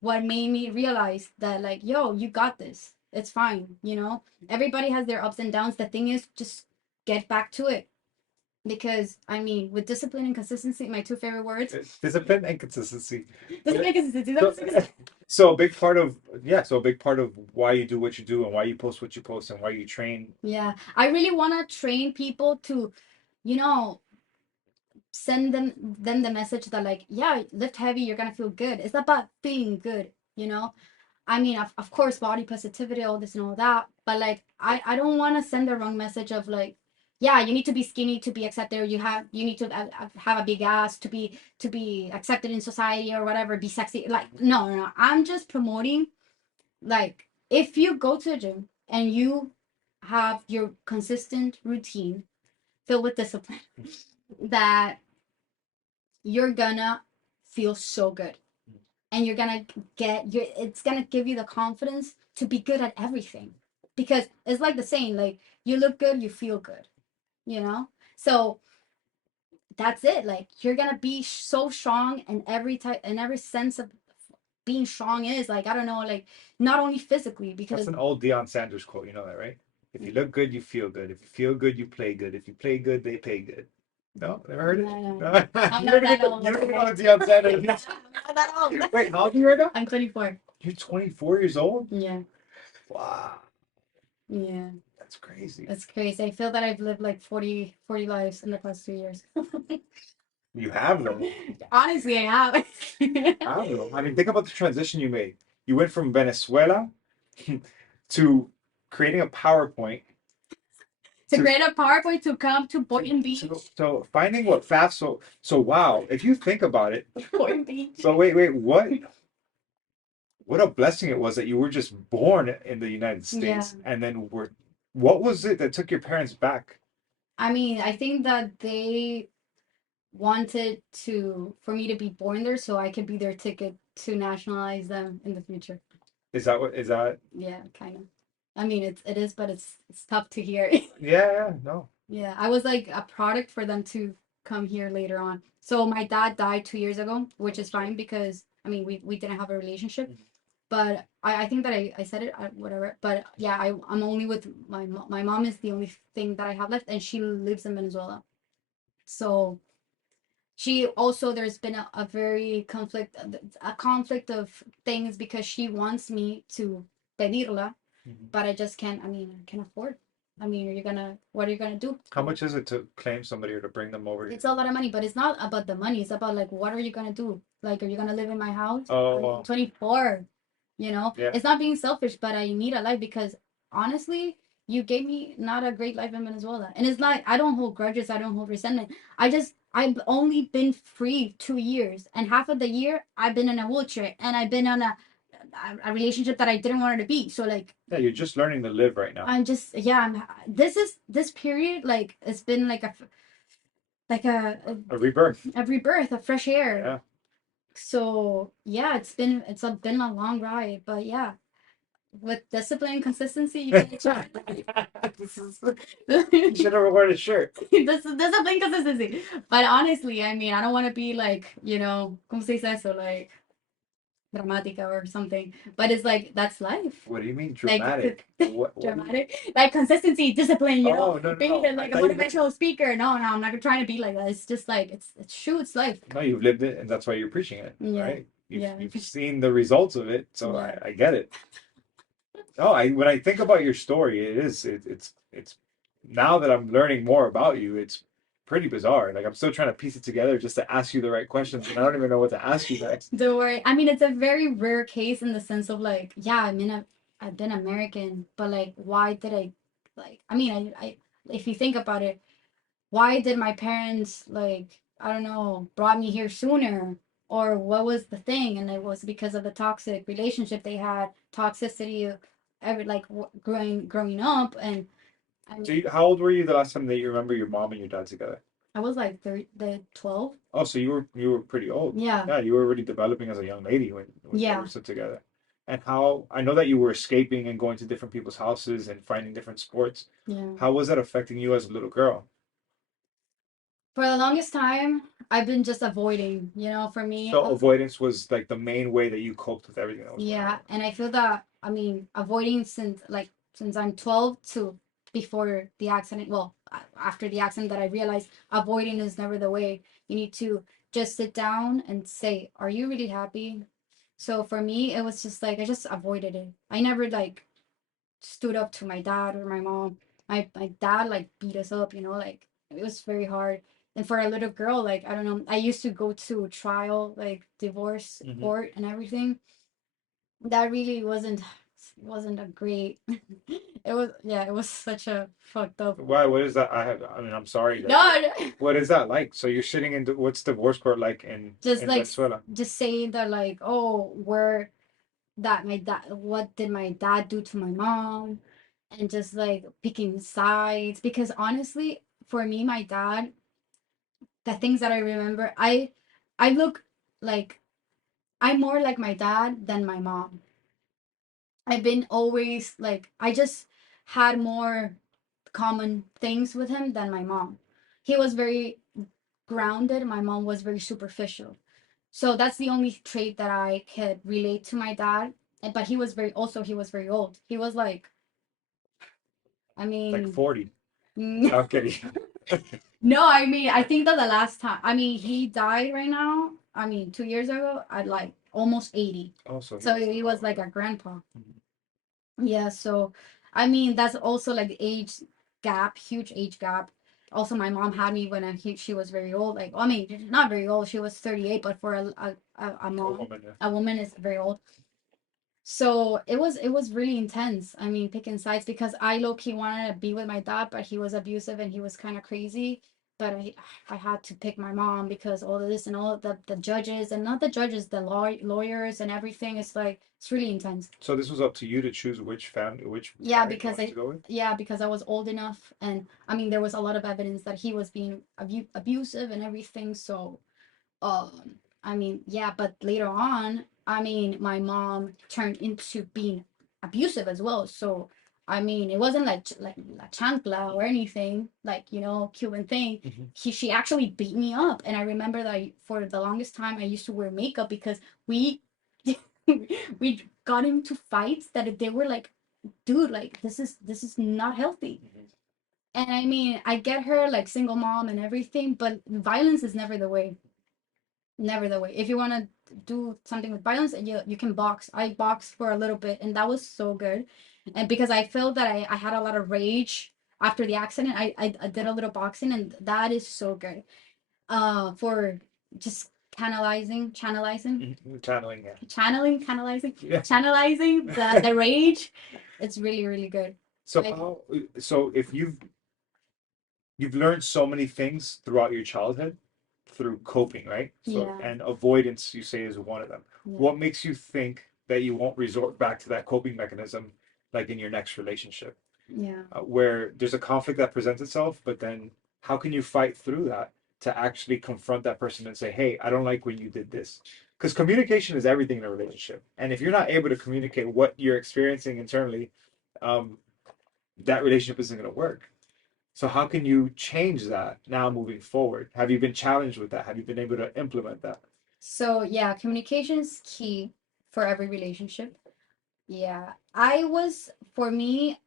what made me realize that, like, yo, you got this. It's fine. Everybody has their ups and downs. The thing is, just get back to it. Because I mean, with discipline and consistency, my two favorite words. discipline and consistency. Discipline and consistency. So, so a big part of so a big part of why you do what you do and why you post what you post and why you train. Yeah, I really want to train people to, you know, send them the message that, like, yeah, lift heavy, you're gonna feel good. It's about feeling good. I mean, of course, body positivity, all this and all that, but like, I don't want to send the wrong message of like, yeah, you need to be skinny to be accepted, or you need to have a big ass to be accepted in society or whatever, be sexy. Like, no, no, no. I'm just promoting, like, if you go to the gym and you have your consistent routine filled with discipline, that you're gonna feel so good, and you're gonna it's gonna give you the confidence to be good at everything, because it's like the saying, like, you look good, you feel good, you know so that's it. Like, you're gonna be so strong in every type, in every sense of being strong, is like, I don't know, like, not only physically, That's because an old Deion Sanders quote. You know that, right? If you look good, you feel good. If you feel good, you play good. If you play good, they pay good. No, never heard it. no, no, No, no. I'm you not don't that even old, you don't even know okay? Deion Sanders. I'm not that old. Wait, how old are you right now? I'm 24. You're 24 years old. Yeah. Wow, Yeah. that's crazy. It's crazy. I feel that I've lived like 40 lives in the past 2 years. You have them. Honestly, I have. I don't know. I mean, think about the transition you made. You went from Venezuela to creating a PowerPoint To to create a PowerPoint to come to Boynton Beach. so finding what fast so wow. If you think about it, Boynton Beach. so wait, what a blessing it was that you were just born in the United Yeah. States and then were what was it that took your parents back? I mean, I think that they wanted for me to be born there so I could be their ticket to nationalize them in the future. Is that Yeah, kind of. I mean, it is, but it's tough to hear. yeah, no. Yeah, I was like a product for them to come here later on. So my dad died 2 years ago, which is fine because I mean we didn't have a relationship. But I think that I said it, whatever. But yeah, I'm only with my mom is the only thing that I have left, and she lives in Venezuela. So she also, there's been a conflict of things because she wants me to pedirla, Mhm. but I just can't. I mean, I can't afford. I mean, what are you gonna do? How much is it to claim somebody or to bring them over here? It's a lot of money, but it's not about the money. It's about like, what are you gonna do? Like, are you gonna live in my house? I'm Oh, 24. yeah. It's not being selfish, but I need a life because honestly, you gave me not a great life in Venezuela, and it's not. I don't hold grudges. I don't hold resentment. I've only been free 2 years, and half of the year I've been in a wheelchair, and I've been on a relationship that I didn't want her to be. So like, Yeah, you're just learning to live right now. I'm just yeah. This period, like it's been like like A rebirth. a rebirth, a fresh air. Yeah. So yeah, been a long ride, but yeah, with discipline and consistency, you can try. You should have worn a shirt. This is discipline consistency. But honestly, I mean, I don't want to be like, ¿cómo se dice eso? Like dramática or something. But it's like that's life. What do you mean Like dramatic? What do you... dramatic, like consistency, discipline. Oh, no, no, Being no. I like a thought you meant... motivational speaker. No, no, I'm not trying to be like that. It's just like it's true. It's life. No, you've lived it, and that's why you're preaching it, Yeah, right? yeah, You've seen the results of it, so yeah. I get it. No, I when I think about your story, it's now that I'm learning more about you, it's pretty bizarre. Like I'm still trying to piece it together just to ask you the right questions, and I don't even know what to ask you next. Don't worry. I mean, it's a very rare case in the sense of like, yeah, I've been American, but like, why did I, like, I mean, if you think about it, why did my parents like, I don't know, brought me here sooner, or what was the thing? And it was because of the toxic relationship they had, toxicity, every like growing up, and I So, mean, how old were you the last time that you remember your mom and your dad together? I was like the 12. Oh, so you were pretty old. Yeah, Yeah, you were already developing as a young lady when they were yeah, still together. And how I know that you were escaping and going to different people's houses and finding different sports. yeah. How was that affecting you as a little girl? For the longest time, I've been just avoiding, for me. So avoidance was like the main way that you coped with everything that was going Yeah, on. and I feel that, I mean, avoiding since I'm 12 to before the accident, well, after the accident, that I realized avoiding is never the way. You need to just sit down and say, are you really happy? So for me, it was just like I just avoided it. I never like stood up to my dad or my mom. My dad like beat us up, like it was very hard. And for a little girl, like I don't know, I used to go to trial, like divorce Hmm. court and everything. That really wasn't a great. It was, yeah, it was such a fucked up. Why? What is that? I mean, I'm sorry No, that. What is that like? So you're sitting in what's divorce court like just in like Venezuela? just saying that like, oh, my dad, what did my dad do to my mom, and just like picking sides, because honestly, for me, my dad, the things that I remember, I look like I'm more like my dad than my mom. I've been always like, I just had more common things with him than my mom. He was very grounded. My mom was very superficial. So that's the only trait that I could relate to my dad. But he was very old. He was like, I Like mean, 40. no, No, I'm kidding. I mean, I think that the last time, I mean, he died right now. I mean, 2 years ago, at like almost 80. Oh, so he So was he still was alive. like a grandpa. Mhm. Yeah, so I mean that's also like the age gap, huge age gap. Also, my mom had me when she was very old. Like, I mean, not very old. She was 38, but for a A mom, woman, yeah. a woman is very old. So it was really intense. I mean, picking sides because I low key wanted to be with my dad, but he was abusive and he was kind of crazy. But I had to pick my mom because all of this and all of the judges, and not the judges, the lawyers and everything. It's like it's really intense. So this was up to you to choose which family, which Yeah, parent you because wanted to go with? I was old enough, and I mean there was a lot of evidence that he was being abusive and everything. So, I mean, yeah, but later on, I mean, my mom turned into being abusive as well. So, I mean, it wasn't like la chancla or anything like Cuban thing. Hmm. She actually beat me up, and I remember that for the longest time I used to wear makeup because we we got into fights that they were like, dude, like this is not healthy. Mhm. And I mean, I get her like single mom and everything, but violence is never the way. Never the way. If you want to do something with violence, you can box. I boxed for a little bit, and that was so good. And because I felt that I had a lot of rage after the accident, I did a little boxing, and that is so good. For just Channeling, yeah. Yeah. channelizing the rage. It's really really good. So Like so if you've learned so many things throughout your childhood through coping, right? So, yeah and avoidance, you say, is one of them. yeah What makes you think that you won't resort back to that coping mechanism, like in your next relationship, yeah. where there's a conflict that presents itself, but then how can you fight through that to actually confront that person and say, hey, I don't like when you did this? Because communication is everything in a relationship. And if you're not able to communicate what you're experiencing internally, um, that relationship isn't going to work. So how can you change that now moving forward? Have you been challenged with that? Have you been able to implement that? So yeah, communication is key for every relationship. Yeah, I was for me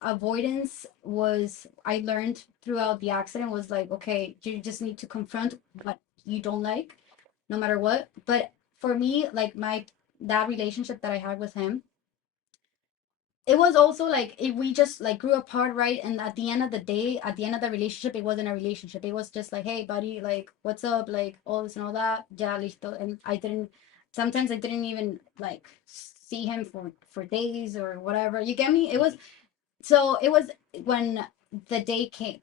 avoidance was I learned throughout the accident was like okay, you just need to confront what you don't like, no matter what. But for me, like my that relationship that I had with him, it was also like we just like grew apart, right? And at the end of the day, at the end of the relationship, it wasn't a relationship. It was just like, hey, buddy, like, what's up? Like, all this and all that. Ya, listo. And I didn't. Sometimes I didn't even like see him for days or whatever. You get me? It was so. It was when the day came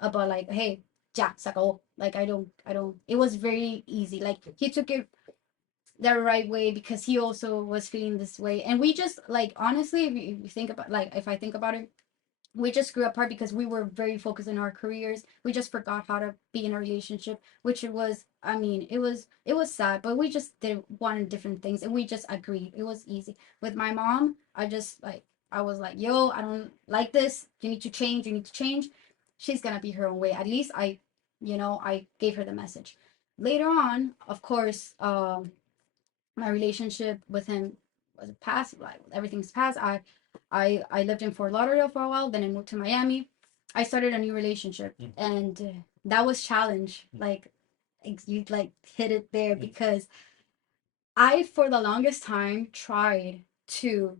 about like, hey, ya, se acabó. Like, I don't. It was very easy. Like, he took it the right way because he also was feeling this way, and we just like honestly if you think about like if I think about it, we just grew apart because we were very focused in our careers. We just forgot how to be in a relationship, which it was, I mean, it was sad, but we just did wanted different things and we just agreed. It was easy. With my mom, I was like, yo, I don't like this. You need to change. You need to change. She's gonna be her own way. At least I gave her the message. Later on, of course, my relationship with him was past, like everything's past. I lived in Fort Lauderdale for a while, then I moved to Miami. I started a new relationship, Mm. and that was challenge. Like you like hit it there Mm. because I for the longest time tried to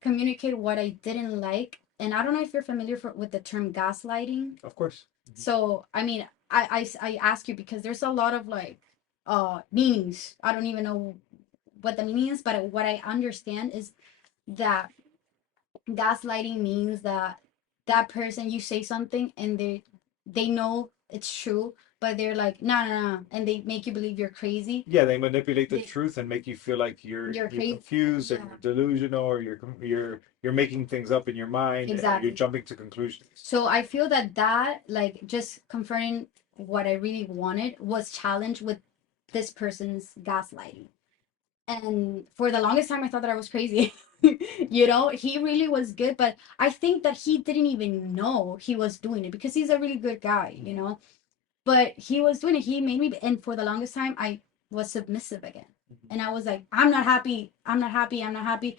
communicate what I didn't like, and I don't know if you're familiar with the term gaslighting. Of course. So I mean, I ask you because there's a lot of like meanings. I don't even know what the meaning is, but what I understand is that gaslighting means that that person you say something and they know it's true, but they're like no no no, and they make you believe you're crazy. Yeah, they manipulate the They, truth and make you feel like you're you're crazy. confused or Yeah, you're delusional or you're making things up in your mind and you're exactly. jumping to conclusions. So I feel that like just confronting what I really wanted was challenged with this person's gaslighting. And for the longest time I thought that I was crazy. He really was good, but I think that he didn't even know he was doing it because he's a really good guy. But he was doing it. He made me, and for the longest time I was submissive again. And I was like, I'm not happy, I'm not happy, I'm not happy.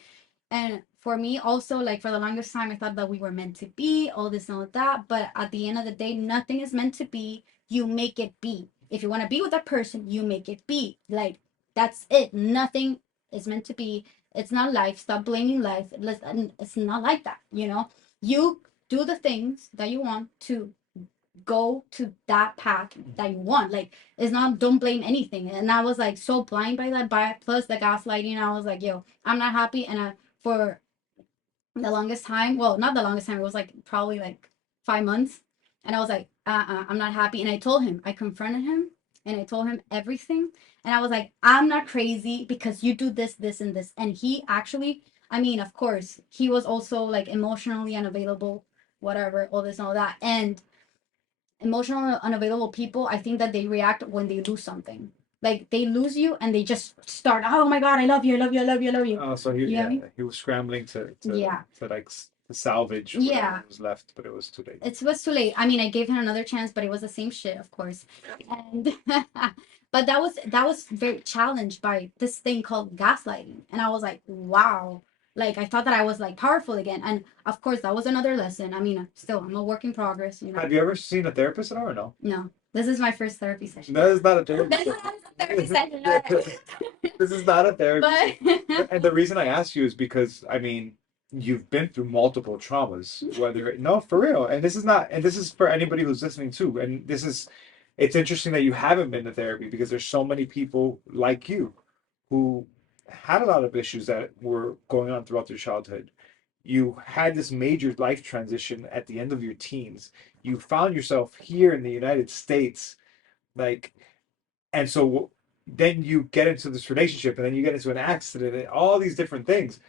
And for me also, like for the longest time I thought that we were meant to be, all this and all that, but at the end of the day nothing is meant to be. You make it be. If you want to be with that person, you make it be. Like that's it. Nothing is meant to be. It's not life. Stop blaming life. It's not like that. You do the things that you want to go to that path that you want. Like it's not, don't blame anything. And I was like so blind by that, by plus the gaslighting. I was like, yo, I'm not happy. And for the longest time, well, not the longest time, it was like probably like 5 months. And I was like, I'm not happy. And I told him, I confronted him and I told him everything. And I was like, I'm not crazy because you do this, this, and this. And he actually, I mean, of course, he was also like emotionally unavailable, whatever, all this and all that. And emotional unavailable people, I think that they react when they lose something. Like they lose you and they just start, oh my god, I love you, I love you, I love you, I love you. Oh, so he, You know what I yeah, mean? he was scrambling Yeah. to like to salvage Yeah. whatever was left, but it was too late. It was too late. I mean, I gave him another chance, but it was the same shit, of course. And But that was very challenged by this thing called gaslighting, and I was like, wow. Like I thought that I was like powerful again, and of course that was another lesson. I mean, still I'm a work in progress, you know. Have you ever seen a therapist at all or no? No, this is my first therapy session. That is not a therapy This is session. a therapy session, no. This is not a therapy But session. And the reason I ask you is because I mean you've been through multiple traumas, whether no, for real. And this is not, and this is for anybody who's listening too. And this is, it's interesting that you haven't been to therapy because there's so many people like you who had a lot of issues that were going on throughout their childhood. You had this major life transition at the end of your teens. You found yourself here in the United States, like, and so then you get into this relationship and then you get into an accident and all these different things.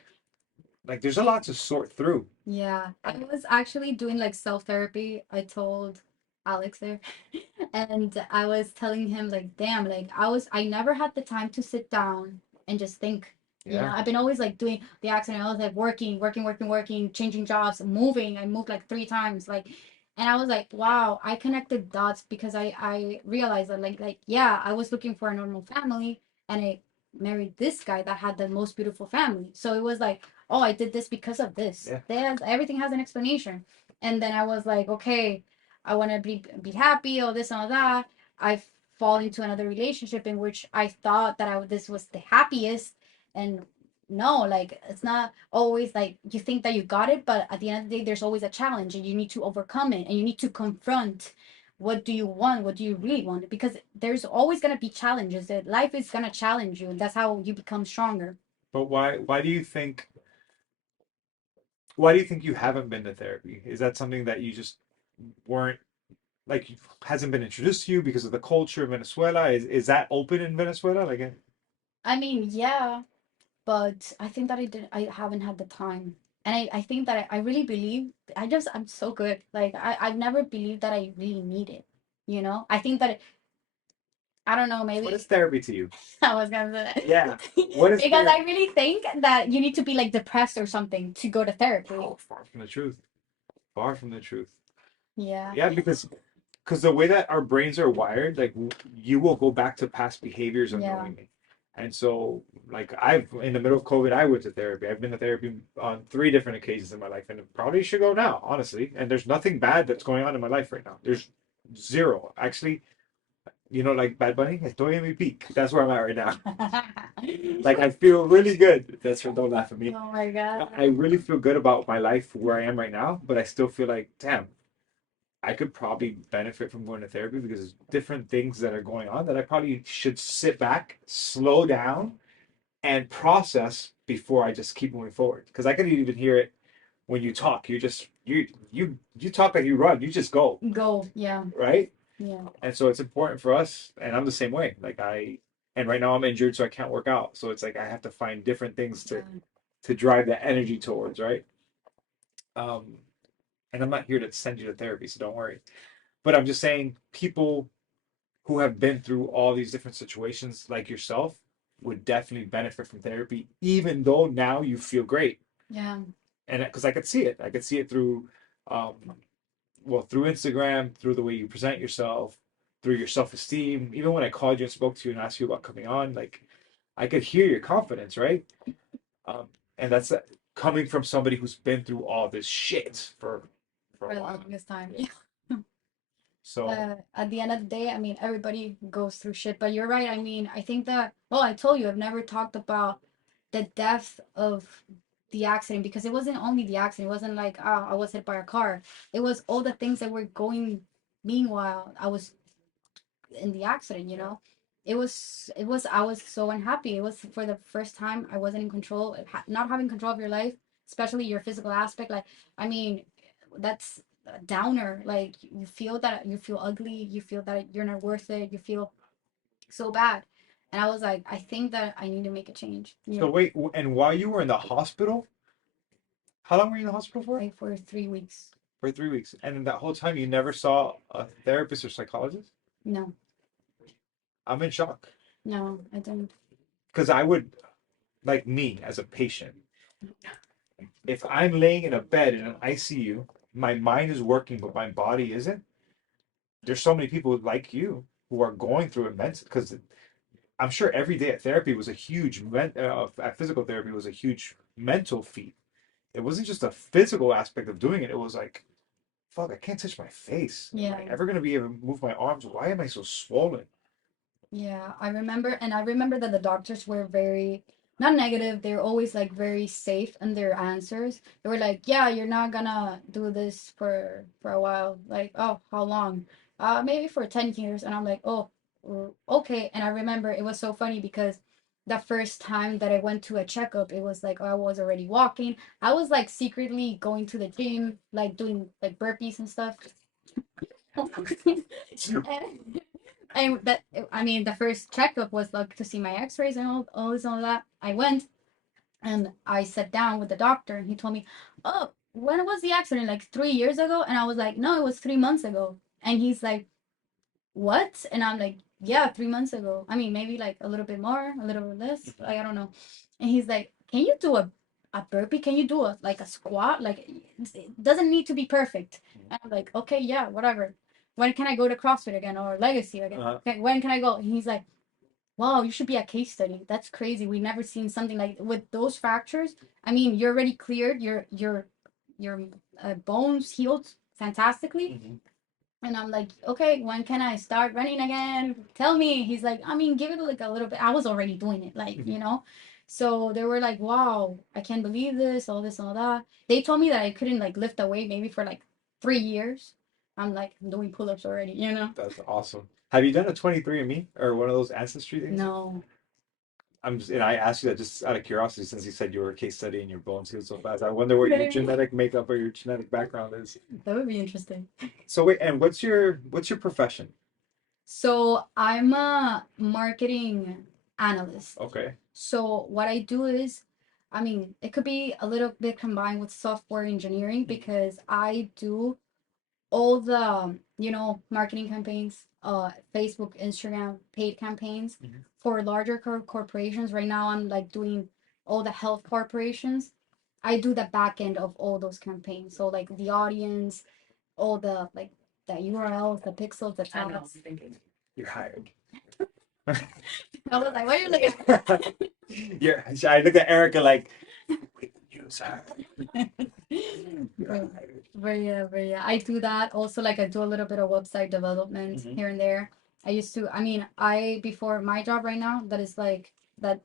Like, there's a lot to sort through. yeah, I was actually doing like self therapy. I told Alex there, and I was telling him like, damn, like I never had the time to sit down and just think. You know, Yeah. I've been always like doing the accident. I was like working, changing jobs, moving. I moved like 3 times, like, and I was like, wow, I connected dots because I realized that like yeah, I was looking for a normal family, and I married this guy that had the most beautiful family. So it was like, oh, I did this because of this. Yeah. Everything has an explanation. And then I was like, okay, I want to be happy, all this and all that. I fall into another relationship in which I thought that this was the happiest, and no, like it's not always like you think that you got it, but at the end of the day, there's always a challenge, and you need to overcome it, and you need to confront what do you want, what do you really want, because there's always gonna be challenges. That life is gonna challenge you, and that's how you become stronger. But why do you think you haven't been to therapy? Is that something that you just weren't like hasn't been introduced to you because of the culture in Venezuela? Is that open in Venezuela? Like I mean, yeah, but I think that I haven't had the time. And I think that I really believe I'm so good. Like I've never believed that I really need it. You know? I think that I don't know, what maybe is therapy to you? I was gonna say Yeah. that. What is Because I therapy? really think that you need to be like depressed or something to go to therapy. Oh, far from the truth. Far from the truth. Yeah. Yeah, because the way that our brains are wired, like you will go back to past behaviors Yeah. unknowingly. And so, like I've in the middle of COVID, I went to therapy. I've been to therapy on 3 different occasions in my life, and probably should go now, honestly. And there's nothing bad that's going on in my life right now. There's zero. Actually, like Bad Bunny, estoy en mi peak. That's where I'm at right now. Like I feel really good. Don't laugh at me. Oh my God. I really feel good about my life where I am right now, but I still feel like, damn, I could probably benefit from going to therapy because there's different things that are going on that I probably should sit back, slow down, and process before I just keep moving forward. Because I can even hear it when you talk. You talk like you run. You just go, Go. Yeah. right? Yeah. And so it's important for us. And I'm the same way. And right now I'm injured, so I can't work out. So it's like I have to find different things to Yeah. to drive that energy towards, right? Um, and I'm not here to send you to therapy, so don't worry. But I'm just saying people who have been through all these different situations like yourself would definitely benefit from therapy, even though now you feel great. Yeah. And because I could see it through, um, well, through Instagram, through the way you present yourself, through your self-esteem. Even when I called you and spoke to you and asked you about coming on, like I could hear your confidence, right? Um, and that's coming from somebody who's been through all this shit for For a the while. longest time. Yeah. So At the end of the day, I mean, everybody goes through shit, but you're right. I mean, I think that, well, I told you, I've never talked about the depth of the accident because it wasn't only the accident. It wasn't like, oh, I was hit by a car. It was all the things that were going meanwhile I was in the accident, you yeah. know? I was so unhappy. It was for the first time I wasn't in control. Not having control of your life, especially your physical aspect. Like, I mean, that's a downer. Like, you feel that you feel ugly, you feel that you're not worth it, you feel so bad. And I was like, I think that I need to make a change. You So know, wait, and while you were in the hospital, how long were you in the hospital for? like for 3 weeks. For 3 weeks. And in that whole time, you never saw a therapist or psychologist? No, I'm in shock. no, I didn't. Because I would, like me as a patient, if I'm laying in a bed in an ICU, my mind is working, but my body isn't. There's so many people like you. who are going through it mentally, because I'm sure every day at therapy was a at physical therapy was a huge mental feat. It wasn't just a physical aspect of doing it. It was like, fuck, I can't touch my face. Am Yeah. I ever gonna be able to move my arms? Why am I so swollen? Yeah, I remember that the doctors were very, not negative, they're always like very safe in their answers. They were like, "Yeah, you're not gonna do this for a while." Like, "Oh, how long?" Maybe for 10 years. And I'm like, "Oh, okay." And I remember it was so funny because the first time that I went to a checkup, it was like, oh, I was already walking. I was like secretly going to the gym, like doing like burpees and stuff. And and that, I mean, the first checkup was like to see my X-rays and all this and all that. I went and I sat down with the doctor, and he told me, "Oh, when was the accident? Like 3 years ago?" And I was like, "No, it was 3 months ago." And he's like, "What?" And I'm like, "Yeah, 3 months ago. I mean, maybe like a little bit more, a little bit less. Like I don't know." And he's like, "Can you do a burpee? Can you do a like a squat? Like it doesn't need to be perfect." And I'm like, "Okay, yeah, whatever. When can I go to CrossFit again or Legacy again? Uh, Okay, when can I go?" And he's like, "Wow, you should be a case study. That's crazy. We never seen something like with those fractures. I mean, you're already cleared. Your bones healed fantastically." mhm. And I'm like, "Okay, when can I start running again? Tell me." He's like, "I mean, give it like a little bit." I was already doing it, like, Mhm. So they were like, "Wow, I can't believe this, all that." They told me that I couldn't like lift a weight maybe for like 3 years. I'm like, I'm doing pull-ups already. That's awesome. Have you done a 23andMe or one of those ancestry things? No. And I asked you that just out of curiosity, since you said you were a case study and your bones healed so fast. I wonder what your Maybe. genetic makeup or your genetic background is. That would be interesting. So wait, and what's your profession? So I'm a marketing analyst. Okay. So what I do is, I mean, it could be a little bit combined with software engineering because I do all the, marketing campaigns, Facebook, Instagram, paid campaigns Mhm. for larger corporations. Right now, I'm like doing all the health corporations. I do the back end of all those campaigns. So like the audience, all the like the URLs, the pixels, the tags. You're hired. I was like, what are you looking at? I look at Erica like, we can use her. You're But, hired. but yeah, I do that. Also, like I do a little bit of website development Mhm. here and there. I mean, before my job right now, that is like that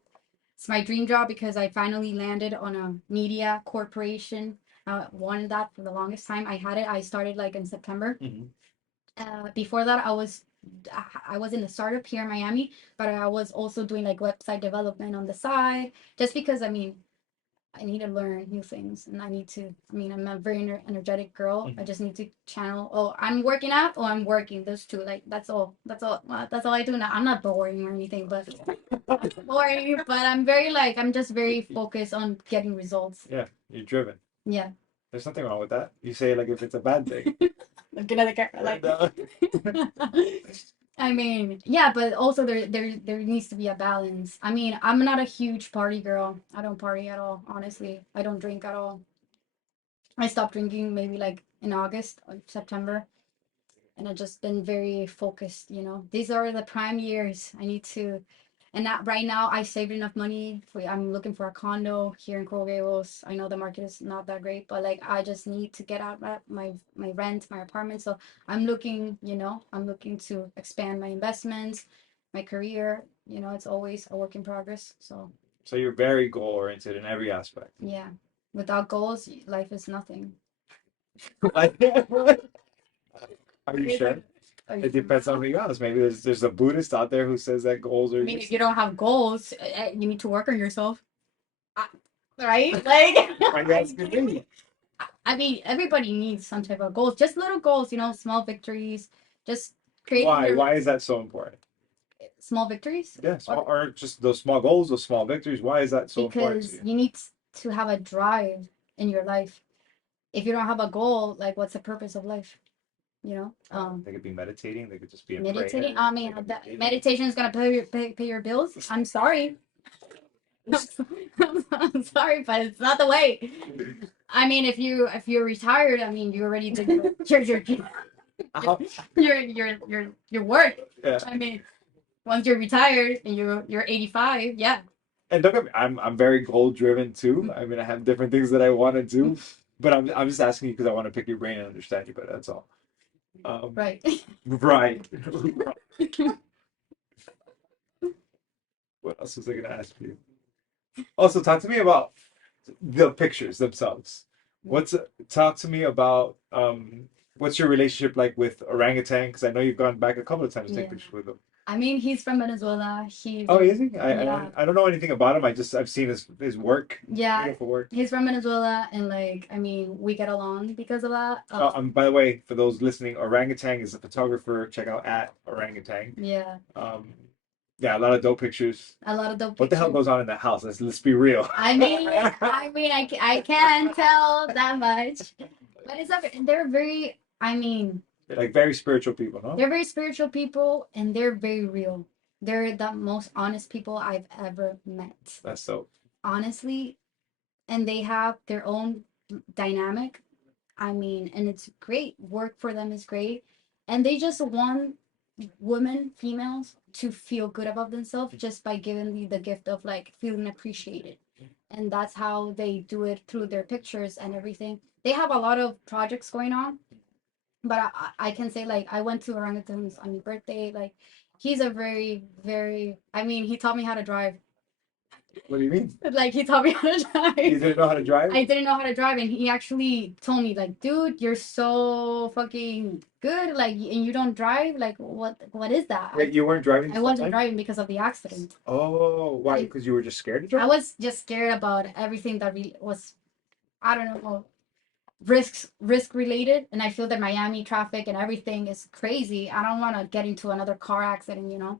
it's my dream job because I finally landed on a media corporation. I wanted that for the longest time. I had it. I started like in September. Mhm. Before that, I was in a startup here in Miami, but I was also doing like website development on the side, just because I mean I need to learn new things, and I mean, I'm a very energetic girl. I Mhm. just need to channel. Oh, I'm working out, or I'm working. Those two, like that's all. That's all I do now. I'm not boring or anything, but boring. But I'm very like I'm just very focused on getting results. Yeah, you're driven. Yeah. There's nothing wrong with that. You say it like if it's a bad thing. Looking at the camera, like. No. I mean, yeah, but also there needs to be a balance. I mean, I'm not a huge party girl. I don't party at all, honestly. I don't drink at all. I stopped drinking maybe like in August or September, and I've just been very focused. These are the prime years. I need to, and not right now. I saved enough money for. I'm looking for a condo here in Coral Gables. I know the market is not that great, but like I just need to get out my rent, my apartment. So I'm looking to expand my investments, my career. It's always a work in progress. So So you're very goal oriented in every aspect. yeah, without goals, life is nothing. Like, are you He's sure? like, are you It depends on who you ask. Maybe there's a Buddhist out there who says that goals are I mean, if useless. you don't have goals, you need to work on yourself, Uh, right? Like, Why you asking me? I mean, everybody needs some type of goals, just little goals, small victories, just creating Why? your Why is that so important? small victories, Yeah, or small or just those small goals, those small victories. Why is that so important to because you? you need to have a drive in your life. If you don't have a goal, like, what's the purpose of life? You know, They could be meditating. They could just be in meditating. prayer. I They mean, could be that reading. meditation is gonna pay your bills. I'm sorry. I'm sorry, but it's not the way. I mean, if you're retired, I mean, you already did your How, your work. yeah. I mean, once you're retired and you're 85, yeah. And don't get me, I'm very goal driven too. I mean, I have different things that I want to do, but I'm just asking you because I want to pick your brain and understand you better. That's all. Right. Right. What else was I gonna ask you? Also, talk to me about the pictures themselves. What's Talk to me about what's your relationship like with orangutan? Because I know you've gone back a couple of times to take Yeah. pictures with them. I mean, he's from Venezuela. He's Oh, is he? yeah, I don't know anything about him. I've seen his work, yeah. beautiful work. He's from Venezuela, and like, I mean, we get along because of that. By the way, for those listening, orangutan is a photographer. Check out at orangutan. Yeah, Um, yeah, a lot of dope pictures. a lot of dope What the hell pictures. goes on in that house? Let's be real. I can't tell that much, but they're very. I mean, They're like very spiritual people, no? they're very spiritual people, and they're very real. They're the most honest people I've ever met. That's so. Honestly, and they have their own dynamic. I mean, and it's great. Work for them is great. And they just want women, females, to feel good about themselves just by giving you the gift of like feeling appreciated. And that's how they do it through their pictures and everything. They have a lot of projects going on, but I can say like I went to Orangutan's on his birthday. Like he's a very, very, I mean, he taught me how to drive. What do you mean? Like he taught me how to drive. You didn't know how to drive? I didn't know how to drive, and he actually told me like, "Dude, you're so fucking good. Like, and you don't drive. Like, what is that?" Wait, you weren't driving I this whole wasn't time? driving because of the accident. Oh, why? I, Because you were just scared to I drive? was just scared about everything that was, I don't know, risk related, and I feel that Miami traffic and everything is crazy. I don't want to get into another car accident.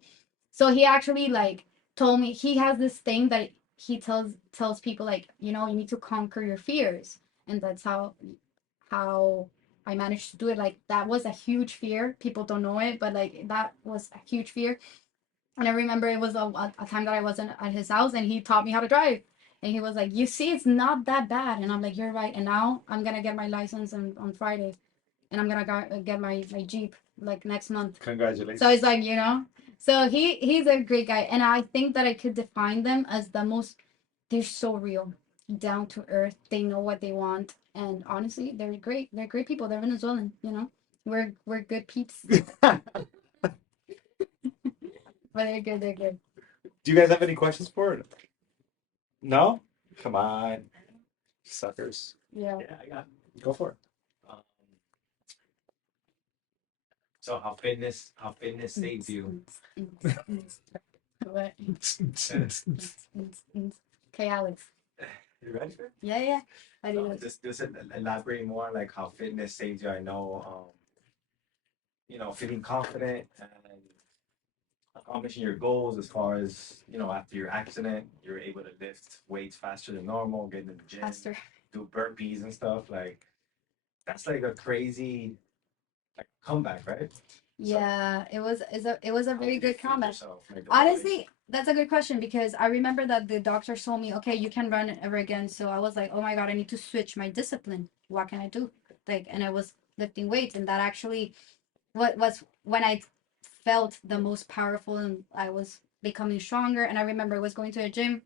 So he actually like told me he has this thing that he tells people like, you need to conquer your fears. And that's how I managed to do it. Like that was a huge fear. People don't know it, but like that was a huge fear. And I remember it was a time that I wasn't at his house and he taught me how to drive. And he was like, "You see, it's not that bad." And I'm like, "You're right." And now I'm gonna get my license on Friday, and I'm gonna get my Jeep like next month. Congratulations. So it's like, so he's a great guy, and I think that I could define them as the most. They're so real, down to earth. They know what they want, and honestly, they're great. They're great people. They're Venezuelan. We're good peeps, but they're good. They're good. Do you guys have any questions for it? No? Come on, suckers. Yeah. Yeah, I got. Go for Um, so how fitness saves you. What? it. Okay, Alex. You ready for it? Yeah, yeah. I do. Just elaborate more like how fitness saves you. I know, feeling confident and accomplishing your goals as far as after your accident, you're able to lift weights faster than normal, get in the gym, Faster. do burpees and stuff. Like that's like a crazy like comeback, right? Yeah, it was a How very do you good feel comment. yourself, like, the Honestly, that's a good question because I remember that the doctor told me, okay, you can run ever again. So I was like, oh my God, I need to switch my discipline. What can I do? Like, and I was lifting weights, and that actually what was when I felt the most powerful and I was becoming stronger. And I remember I was going to a gym,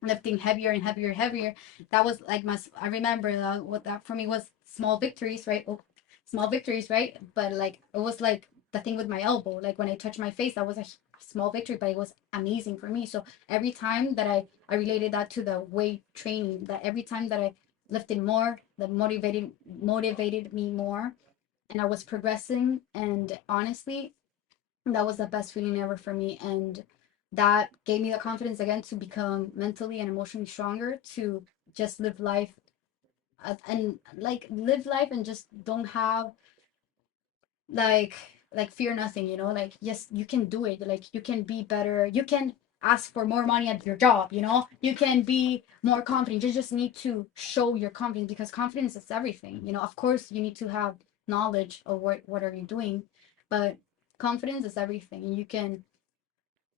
lifting heavier and heavier, heavier. That was like I remember what that for me was small victories, right? Oh, small victories, right? But like it was like the thing with my elbow, like when I touched my face, that was a small victory, but it was amazing for me. So every time that I related that to the weight training, that every time that I lifted more, that motivated me more, and I was progressing. And honestly, that was the best feeling ever for me. And that gave me the confidence again to become mentally and emotionally stronger to just live life and like live life and just don't have like fear nothing, like yes, you can do it, like you can be better, you can ask for more money at your job, you can be more confident. You just need to show your confidence because confidence is everything. Of course you need to have knowledge of what are you doing, but confidence is everything. And you can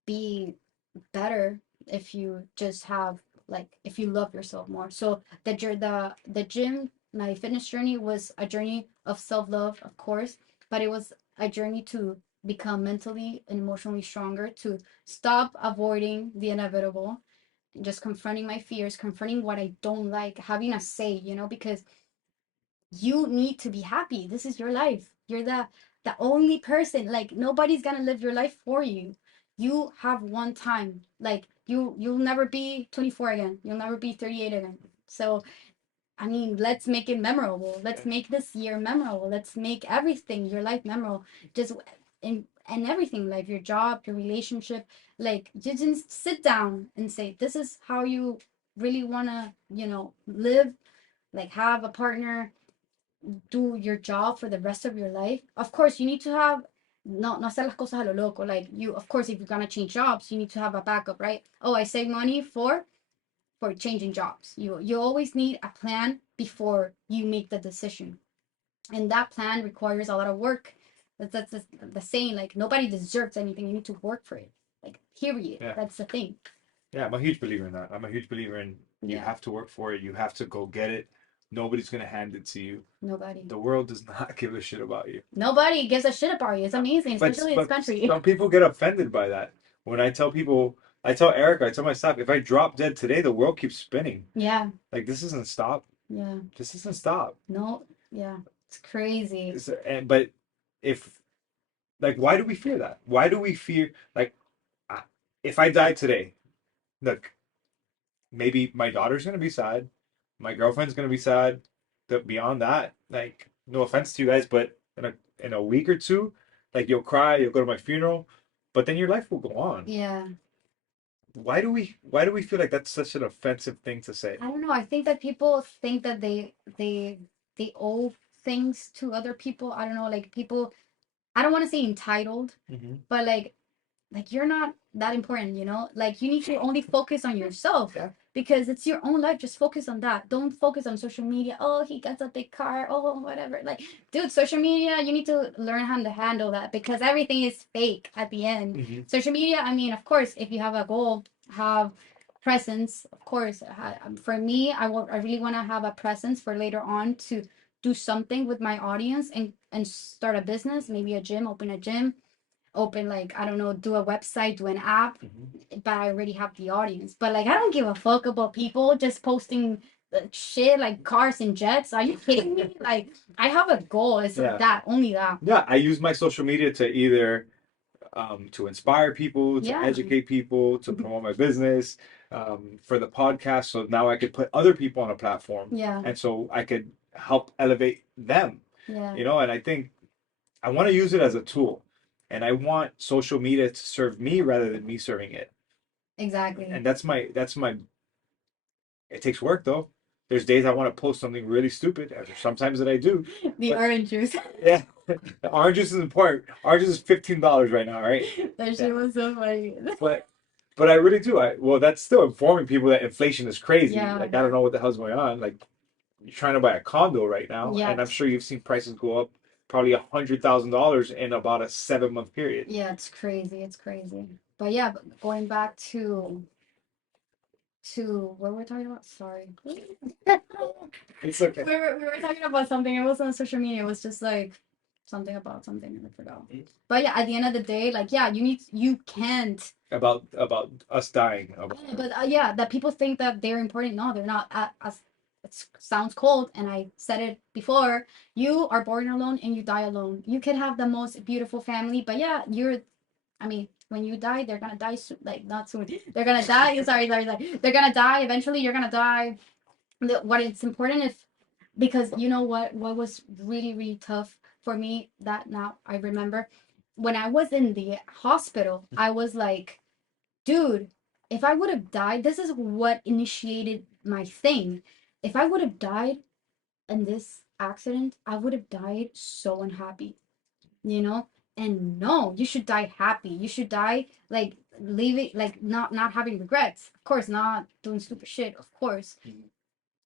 be better if you just have like if you love yourself more. So the gym, my fitness journey was a journey of self-love, of course, but it was a journey to become mentally and emotionally stronger, to stop avoiding the inevitable, just confronting my fears, confronting what I don't like, having a say, because you need to be happy. This is your life. You're the only person. Like nobody's gonna live your life for you. You have one time. Like you'll never be 24 again. You'll never be 38 again. So I mean, let's make it memorable. Let's make this year memorable. Let's make everything your life memorable. Just in everything, like your job, your relationship. Like you just sit down and say, this is how you really wanna, live. Like have a partner, do your job for the rest of your life. Of course, you need to have no hacer las cosas a lo loco. Like you, of course, if you're gonna change jobs, you need to have a backup, right? Oh, I save money for changing jobs. You always need a plan before you make the decision, and that plan requires a lot of work. That's the saying. Like nobody deserves anything. You need to work for it. Like period. Yeah. That's the thing. Yeah, I'm a huge believer in that. I'm a huge believer in you Yeah. have to work for it. You have to go get it. Nobody's gonna hand it to you. Nobody. The world does not give a shit about you. Nobody gives a shit about you. It's amazing, especially in this country. Some people get offended by that. When I tell people, I tell Erica, I tell my staff, if I drop dead today, the world keeps spinning. Yeah. Like this doesn't stop. Yeah. This doesn't stop. No. Yeah. It's crazy. But if like, why do we fear that? Why do we fear like, if I die today, look, maybe my daughter's gonna be sad, my girlfriend's gonna be sad. But beyond that, like, no offense to you guys, but in a week or two, like you'll cry, you'll go to my funeral, but then your life will go on. Yeah. Why do we feel like that's such an offensive thing to say? I don't know. I think that people think that they owe things to other people. I don't know, like people. I don't want to say entitled, but like you're not that important, like you need to only focus on yourself. Yeah. Because it's your own life. Just focus on that. Don't focus on social media. Oh, he gets a big car. Oh, whatever. Like, dude, social media, you need to learn how to handle that because everything is fake at the end. Social media, I mean, of course, if you have a goal, have presence, of course. For me, I really want to have a presence for later on to do something with my audience and start a business, maybe a gym, open a gym, open, like, I don't know, do a website, do an app, but I already have the audience. But like I don't give a fuck about people just posting shit like cars and jets. Are you kidding me? Like I have a goal. It's that, only that. Yeah, I use my social media to either to inspire people, to educate people, to promote my business, for the podcast. So now I could put other people on a platform. Yeah. And so I could help elevate them. Yeah. And I think I want to use it as a tool. And I want social media to serve me rather than me serving it. Exactly. And that's my it takes work though. There's days I want to post something really stupid. There's sometimes that I do. The orange juice. Yeah. Orange juice is important. Orange juice is $15 right now, right? That shit was so funny. But I really do. Well, that's still informing people that inflation is crazy. Yeah. Like I don't know what the hell's going on. Like you're trying to buy a condo right now, Yeah. and I'm sure you've seen prices go up probably $100,000 in about a 7-month period. Yeah, it's crazy. It's crazy. But yeah, going back to what we're talking about. Sorry. It's okay. We were talking about something. It wasn't on social media. It was just like something about something, and I forgot. But yeah, at the end of the day, like yeah, you can't. About us dying. But yeah, that people think that they're important. No, they're not. As it sounds cold, and I said it before. You are born alone and you die alone. You could have the most beautiful family, but yeah, I mean, when you die, they're gonna die soon. Like not soon. They're gonna die. Sorry. They're gonna die eventually. You're gonna die. What it's important is because you know what was really really tough for me, that now I remember when I was in the hospital. I was like, dude, if I would have died, this is what initiated my thing. If I would have died in this accident, I would have died so unhappy, you know? And no, you should die happy. You should die like leaving, like not having regrets. Of course, not doing stupid shit, of course.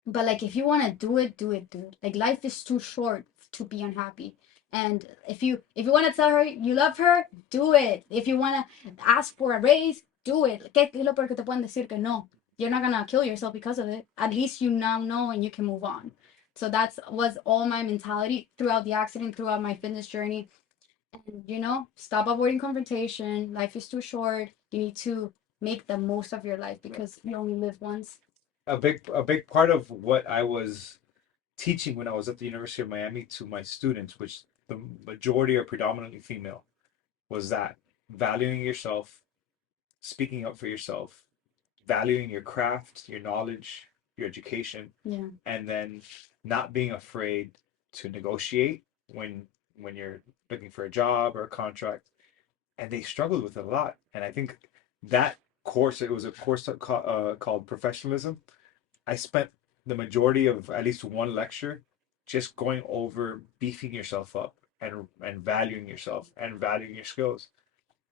But like if you want to do it, dude. Like life is too short to be unhappy. And if you want to tell her you love her, do it. If you want to ask for a raise, do it. ¿Qué es lo peor que te pueden decir que no? You're not gonna kill yourself because of it. At least you now know and you can move on. So that's was all my mentality throughout the accident, throughout my fitness journey. And stop avoiding confrontation. Life is too short. You need to make the most of your life because you only live once. A big part of what I was teaching when I was at the University of Miami to my students, which the majority are predominantly female, was that valuing yourself, speaking up for yourself, valuing your craft, your knowledge, your education, Yeah. and then not being afraid to negotiate when you're looking for a job or a contract. And they struggled with it a lot. And I think that course, it was a course called professionalism. I spent the majority of at least one lecture just going over beefing yourself up and valuing yourself and valuing your skills.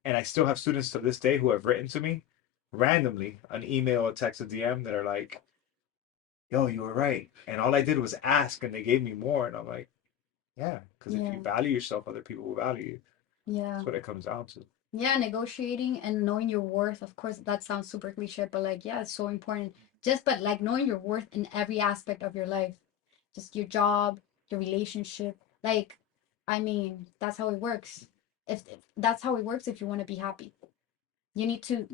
And I still have students to this day who have written to me randomly, an email, a text, a DM, that are like, "Yo, you were right." And all I did was ask, and they gave me more. And I'm like, "Yeah, because if Yeah. you value yourself, other people will value you." Yeah. That's what it comes down to. Yeah, negotiating and knowing your worth. Of course, that sounds super cliche, but like, yeah, it's so important. Just, but like knowing your worth in every aspect of your life, just your job, your relationship. Like, I mean, that's how it works. If that's how it works, if you want to be happy, you need to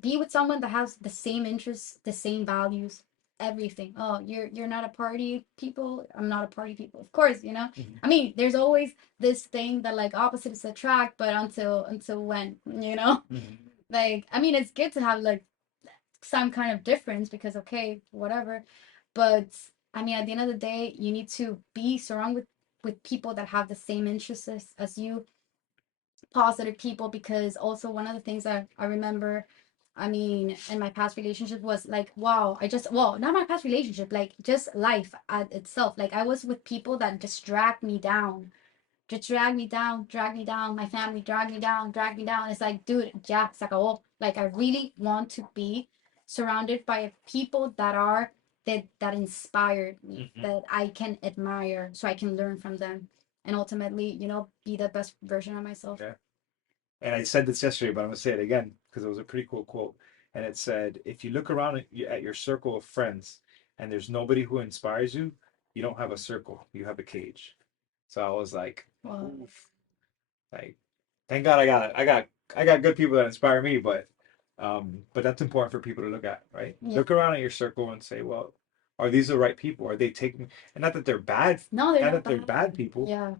be with someone that has the same interests, the same values, everything. Oh, you're not a party people. I'm not a party people. Of course, Mhm. I mean, there's always this thing that like opposites attract, but until when, Mhm. like I mean, it's good to have like some kind of difference because okay, whatever, but I mean, at the end of the day, you need to be surrounded with people that have the same interests as you, positive people, because also one of the things that I remember, I mean, in my past relationship was like, wow, well, not my past relationship, like just life at itself. Like I was with people that just dragged me down, just drag me down. My family dragged me down, drag me down. It's like, dude, ya, se acabó. Like I really want to be surrounded by people that inspired me, Mhm. that I can admire, so I can learn from them, and ultimately, be the best version of myself. Yeah. And I said this yesterday, but I'm gonna say it again because it was a pretty cool quote. And it said, "If you look around at your circle of friends and there's nobody who inspires you, you don't have a circle. You have a cage." So I was like, Well, oof, like, thank God I got good people that inspire me, but that's important for people to look at, right? yeah. Look around at your circle and say, well, are these the right people? Are they taking, and not that they're bad, No, they're not not that they're bad. bad people, Yeah,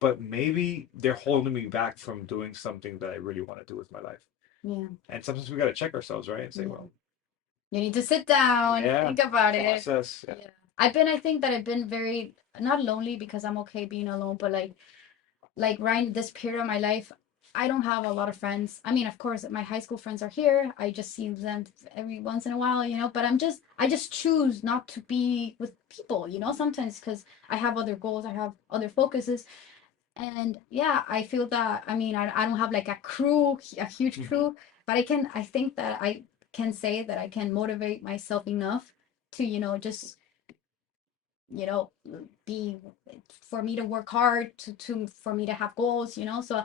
but maybe they're holding me back from doing something that I really want to do with my life. yeah, And sometimes we got to check ourselves, right? And say, yeah. well, You need to sit down, yeah, think about it. process. Yeah. Yeah. I think that I've been very not lonely because I'm okay being alone, but like right in this period of my life, I don't have a lot of friends. I mean, of course, my high school friends are here. I just see them every once in a while, but I just choose not to be with people, sometimes because I have other goals, I have other focuses. And yeah, I feel that, I mean, I don't have like a crew, a huge Mhm. crew, but I think that I can say that I can motivate myself enough to, just, you know, be for me to work hard for me to have goals, so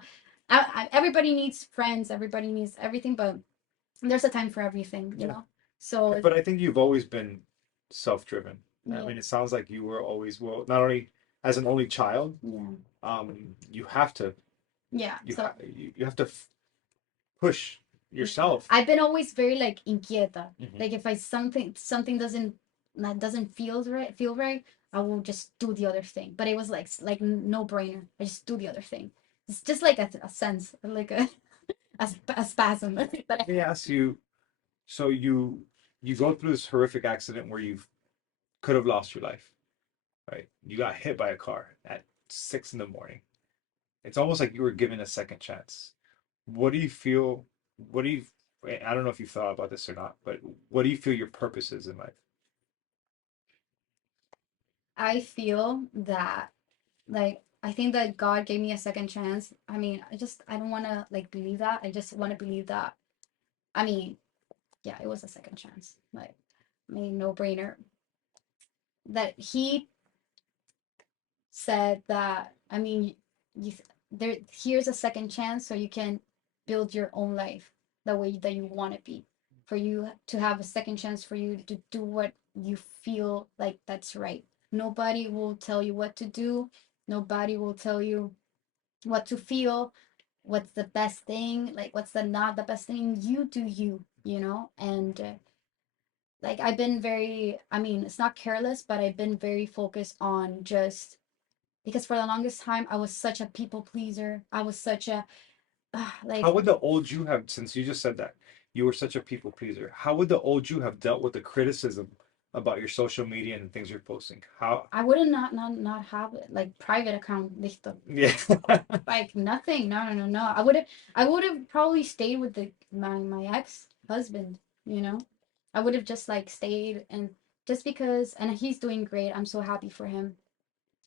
everybody needs friends, everybody needs everything, but there's a time for everything, Yeah. so But I think you've always been self-driven. I yeah, mean, it sounds like you were always, well, not only as an only child, yeah, you have to yeah, so you have to push yeah. yourself. I've been always very like inquieta. Mhm. Like if I something doesn't feel right, I will just do the other thing. But it was like no brainer. I just do the other thing. It's just like a sense, like a spasm that I Let me have. ask you, so you go through this horrific accident where you could have lost your life, right? You got hit by a car at 6 in the morning. It's almost like you were given a second chance. What do you feel? What do you? I don't know if you thought about this or not, but what do you feel your purpose is in life? I feel that like I think that God gave me a second chance. I mean, I don't want to like believe that. I just want to believe that. I mean, yeah, it was a second chance. Like, I mean, no brainer. That he said that, I mean, you there here's a second chance so you can build your own life the way that you want to be, for you to have a second chance, for you to do what you feel like that's right. Nobody will tell you what to do. Nobody will tell you what to feel, what's the best thing, like what's the not the best thing. You do you, you know? And like I've been very, I mean, it's not careless, but I've been very focused on just because for the longest time I was such a people pleaser. I was such a How like would the old you have, since you just said that you were such a people pleaser, how would the old you have dealt with the criticism about your social media and the things you're posting? How? I wouldn't not have it like private account listo. Yeah. Like nothing. No, no, no, no. I would have probably stayed with the my ex husband, you know. I would have just like stayed and just because and he's doing great. I'm so happy for him.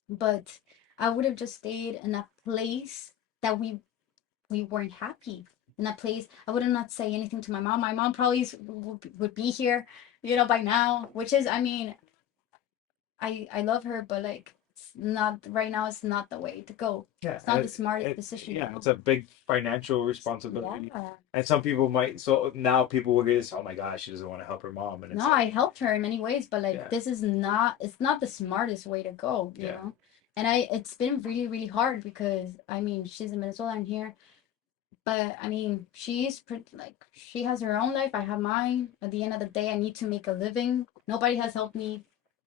But I would have just stayed in a place that we weren't happy. In that place, I would have not say anything to my mom. My mom probably would be here, you know, by now, which is I mean, I love her, but like it's not right now. It's not the way to go. Yeah, It's not the smartest decision to yeah, it's go. a big financial responsibility. Yeah. And some people might, so now people will get this, oh my gosh, she doesn't want to help her mom. And it's No, like, I helped her in many ways, but like yeah, this is not. It's not the smartest way to go. You yeah. know. And it's been really really hard because I mean she's in Venezuela and here, but I mean she's pretty like she has her own life. I have mine. At the end of the day, I need to make a living. Nobody has helped me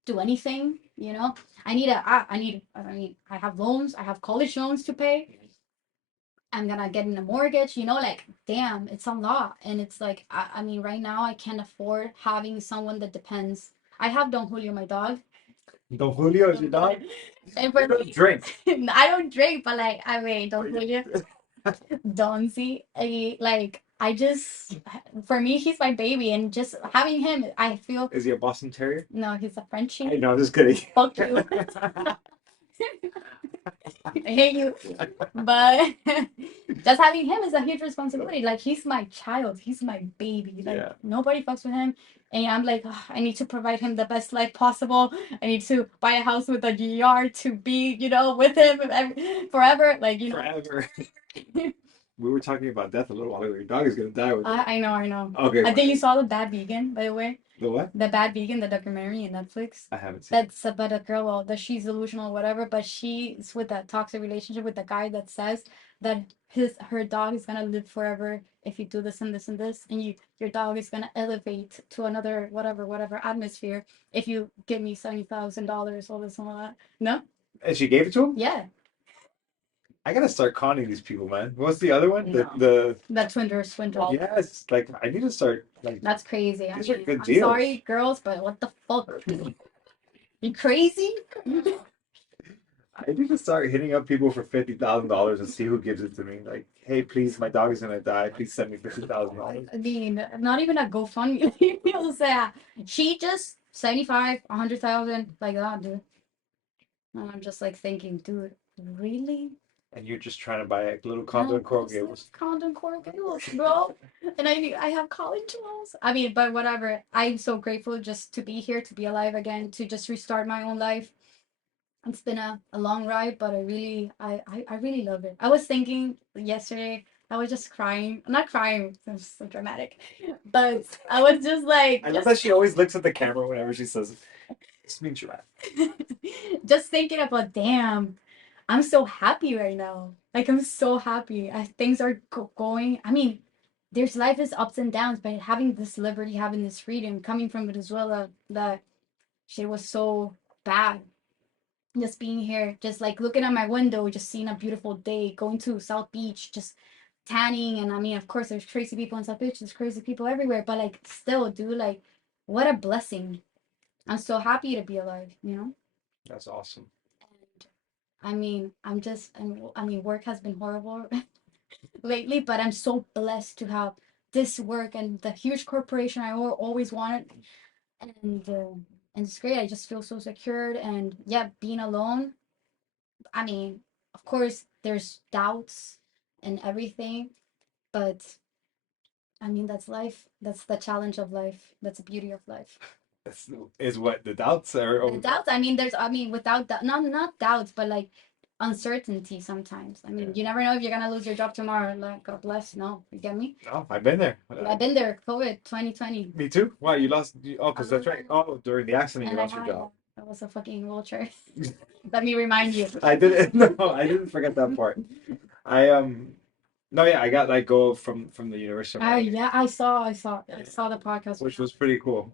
do anything. You know, I mean, I have loans. I have college loans to pay. I'm gonna get in a mortgage, you know, like damn, it's a lot. And it's like I mean, right now I can't afford having someone that depends. I have Don Julio, my dog. Don Julio is your dog? And You for don't me, drink. I don't drink, but like I mean Don Julio, Donzi, like I just for me he's my baby and just having him I feel Is he a Boston Terrier? no, he's a I Frenchie. know, I'm just kidding. Fuck you. I hate you. But just having him is a huge responsibility. Like he's my child, he's my baby. Like Yeah. nobody fucks with him, and I'm like, "Ugh, I need to provide him the best life possible. I need to buy a house with a yard to be, you know, with him forever. Like you know, Forever. We were talking about death a little while ago. Your dog is gonna die with you. I know, I know. Okay, I think fine. you saw the Bad Vegan, by the way. The what? The Bad Vegan, the documentary on Netflix. I haven't seen it. That's about a girl, well, that she's delusional, whatever, but she's with that toxic relationship with the guy that says that her dog is gonna live forever if you do this and this and this, and your dog is gonna elevate to another whatever atmosphere if you give me $70,000, all this and all that. No, And she gave it to him? yeah, I gotta start conning these people, man. What's the other one? no, The that swindler. yes, like I need to start like That's crazy. I these are mean, good I'm deals. sorry, girls, but what the fuck? You crazy? I need to start hitting up people for $50,000 and see who gives it to me. Like, hey, please, my dog is gonna die. Please send me $50,000. I mean, not even a GoFundMe. People say she just 75, 100,000, like that, dude. And I'm just like thinking, dude, really? And you're just trying to buy a little No, condo in Coral just like Gables. condom Coral Gables, bro. And I have college loans. I mean, but whatever. I'm so grateful just to be here, to be alive again, to just restart my own life. It's been a long ride, but I really love it. I was thinking yesterday, I was just crying. Not crying, it's so dramatic. But I was just like I love that she always looks at the camera whenever she says it. This means you're right. just thinking about damn, I'm so happy right now. Like I'm so happy. Things are going. I mean, there's life is ups and downs, but having this liberty, having this freedom, coming from Venezuela, that shit was so bad. Just being here, just like looking at my window, just seeing a beautiful day, going to South Beach, just tanning. And I mean, of course, there's crazy people in South Beach, there's crazy people everywhere, but like, still, dude, like, what a blessing. I'm so happy to be alive, you know? That's awesome. And I mean, I mean, work has been horrible lately, but I'm so blessed to have this work and the huge corporation I always wanted. And, uh, and it's great. I just feel so secured. And yeah, being alone, I mean, of course, there's doubts and everything, but I mean, that's life. That's the challenge of life. That's the beauty of life. That's is what the doubts are. The doubts, I mean, I mean, without that, not doubts, but like uncertainty sometimes. I mean, Yeah. you never know if you're gonna lose your job tomorrow. Like, God bless. No, you get me? Oh, I've been there. I've been there. COVID 2020. Me too. Why you lost? Oh, because that's Uh, right. Oh, during the accident you And I lost your had, job. That was a fucking wheelchair. Let me remind you. I didn't. No, I didn't forget that part. I No, yeah, I got let go from the University of Oh Miami, yeah, I saw the podcast. which was pretty cool.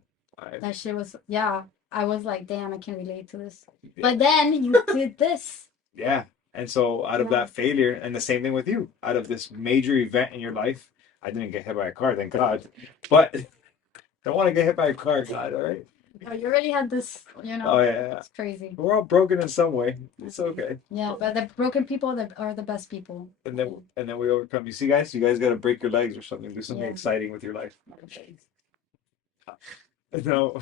That shit was, yeah. I was like, damn, I can relate to this. Yeah. But then you did this. Yeah. And so out of Yeah. that failure, and the same thing with you, out of this major event in your life, I didn't get hit by a car, thank God. But don't want to get hit by a car, God, all right? Oh, you already had this, Oh yeah. It's crazy. We're all broken in some way. It's okay. Yeah, but the broken people that are the best people. And then we overcome. You see, guys, you guys gotta break your legs or something. Do something Yeah. exciting with your life. No.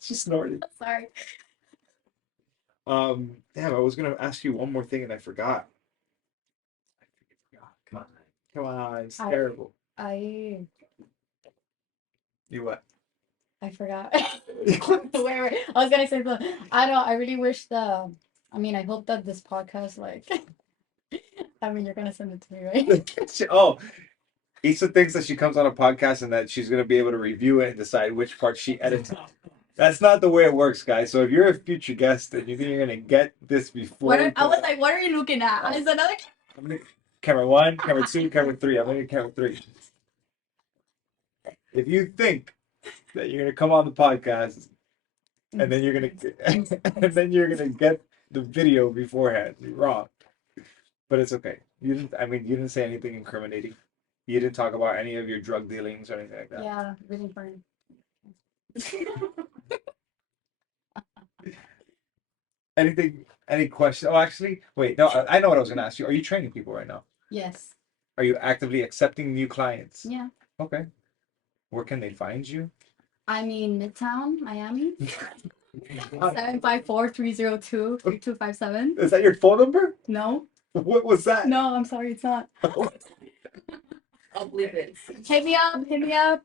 She snorted. Sorry. Damn, I was gonna ask you one more thing and I forgot. Come on. Come on, it's I- terrible. I You what? I forgot. Wait. I was gonna say the. I don't. I really wish the. I mean, I hope that this podcast, like. I mean, you're gonna send it to me, right? Oh, Issa thinks that she comes on a podcast and that she's gonna be able to review it and decide which part she edits. That's not the way it works, guys. So if you're a future guest and you think you're gonna get this before, I was like, what are you looking at? Is another? camera 1, camera 2, camera 3. I'm gonna camera 3. If you think that you're gonna come on the podcast and then you're gonna get the video beforehand, you're wrong. But it's okay. You didn't. I mean, you didn't say anything incriminating. You didn't talk about any of your drug dealings or anything like that. Yeah, really fun. Anything? Any question? Oh, actually, wait. No, I know what I was gonna ask you. Are you training people right now? Yes. Are you actively accepting new clients? Yeah. Okay. Where can they find you? I mean, Midtown, Miami. 754-302-3257. Is that your phone number? No. What was that? No, I'm sorry, it's not. I'll believe it. Hit me up. Hit me up.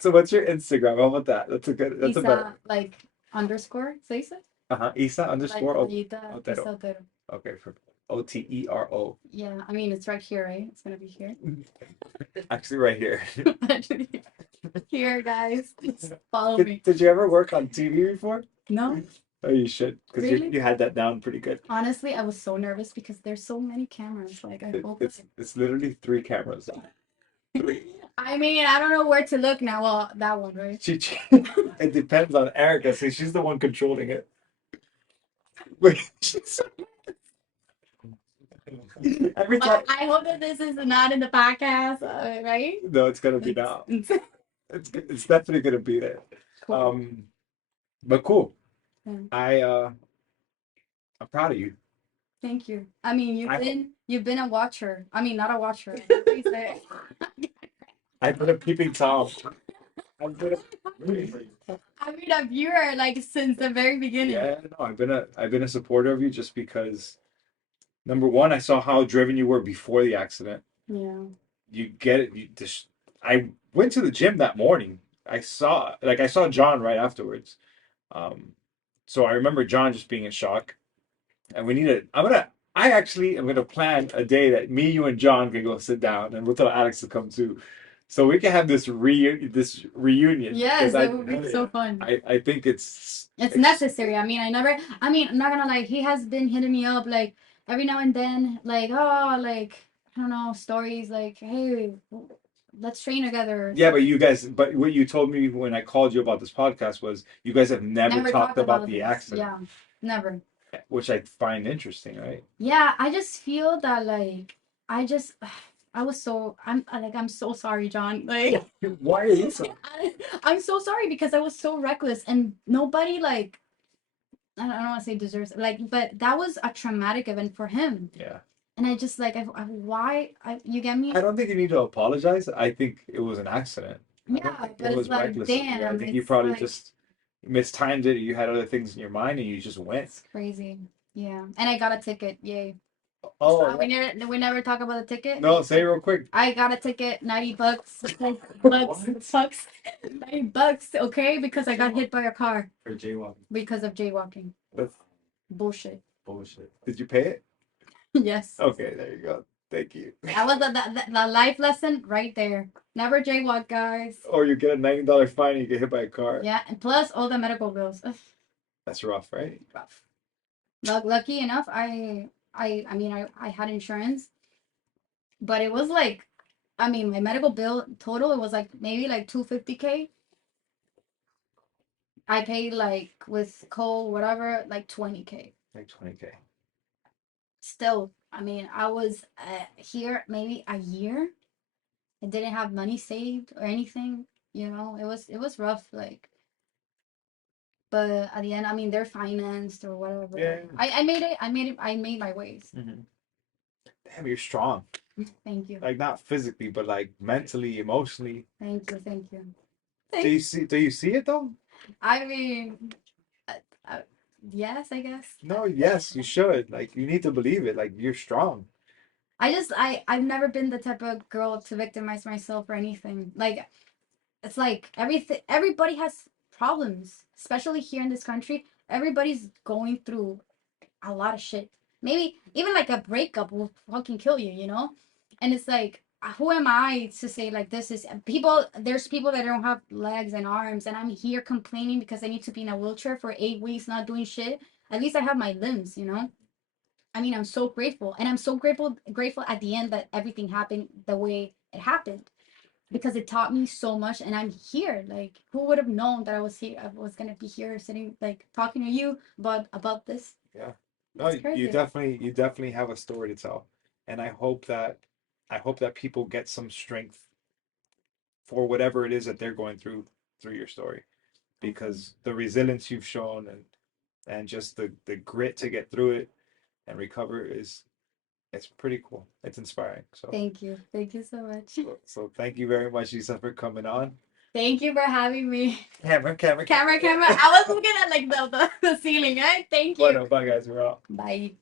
So what's your Instagram? How about that? That's a good. That's a better. Isa, like underscore. Say it. Isa Like underscore. Marita, Otero. Isa Otero. Okay, for Otero. Yeah, I mean it's right here, right? It's gonna be here. Actually, right here. Here, guys. Just follow Did, me. did you ever work on TV before? No, Oh, you should, because Really? you had that down pretty good. honestly, I was so nervous because there's so many cameras. Like I hope. It's literally 3 cameras. 3. I mean, I don't know where to look now. Well, that one, right? It depends on Erica. See, she's the one controlling it. Wait, every time. I hope that this is not in the podcast, right? No, it's gonna be now. It's definitely gonna be there. Cool. But cool. Yeah. I'm proud of you. Thank you. I mean, you've been a watcher. I mean, not a watcher. I've been a peeping tom. I've been I mean, a viewer like since the very beginning. Yeah, no, I've been a supporter of you just because number one, I saw how driven you were before the accident. Yeah. You get it. I went to the gym that morning. I saw John right afterwards. So I remember John just being in shock. And I actually am gonna plan a day that me, you, and John can go sit down, and we'll tell Alex to come too, so we can have this reunion. Yes, 'Cause that would be so fun. I think it's necessary. I mean, I'm not gonna lie, he has been hitting me up like every now and then, like, oh, like, I don't know, stories like, hey, let's train together. Yeah, but what you told me when I called you about this podcast was you guys have never talked about the this. accident, Yeah, never. which I find interesting, right? Yeah, I just feel that like I'm so sorry, John. Like Why are you so? I'm so sorry because I was so reckless and nobody like I don't want to say deserves like, but that was a traumatic event for him. Yeah. And I just like you get me? I don't think you need to apologize. I think it was an accident. Yeah, but it's like reckless of you. damn. I think you it's probably like, just mistimed it. You had other things in your mind, and you just went. it's crazy. Yeah, and I got a ticket. Yay! Oh, We never talk about the ticket. no! Say it real quick. I got a ticket, $90, $90, okay, because I got hit by a car For jaywalking. because of jaywalking. That's Bullshit. Bullshit. Did you pay it? Yes. Okay, there you go. Thank you. That was the life lesson right there. Never jaywalk, guys. Or you get a $90 fine and you get hit by a car. Yeah, and plus all the medical bills. Ugh, That's rough, right? rough. Lucky enough, I mean, I had insurance, but it was like, I mean, my medical bill total, it was like maybe like 250K. I paid like with whatever, like 20K. Like 20K. Still, I mean, I was here maybe a year. I didn't have money saved or anything. You know, it was rough. Like, but at the end, I mean, they're financed or whatever. Yeah. I made it. I made my ways. Mm-hmm. Damn, you're strong. Thank you. Like not physically, but like mentally, emotionally. Thank you. Thank you. Do you see? Do you see it though? I mean, uh, yes, I guess. No. Yes, you should. Like you need to believe it. Like you're strong. I've never been the type of girl to victimize myself or anything. Like, it's like everybody has problems, especially here in this country. Everybody's going through a lot of shit. Maybe even like a breakup will fucking kill you, you know? And it's like, who am I to say like this is people? There's people that don't have legs and arms, and I'm here complaining because I need to be in a wheelchair for 8 weeks not doing shit. At least I have my limbs, you know? I mean, I'm so grateful, and I'm so grateful at the end that everything happened the way it happened because it taught me so much, and I'm here. Like, who would have known that I was here? I was gonna be here, sitting, like, talking to you about this. Yeah. No, It's crazy. you definitely have a story to tell, and I hope that people get some strength for whatever it is that they're going through your story, because the resilience you've shown and just the grit to get through it and recover is it's pretty cool. It's inspiring. So Thank you. Thank you so much. so thank you very much, Lisa, for coming on. Thank you for having me. Camera. Camera. I was looking at like the ceiling, right? Thank you. Bye guys, we're out. Bye.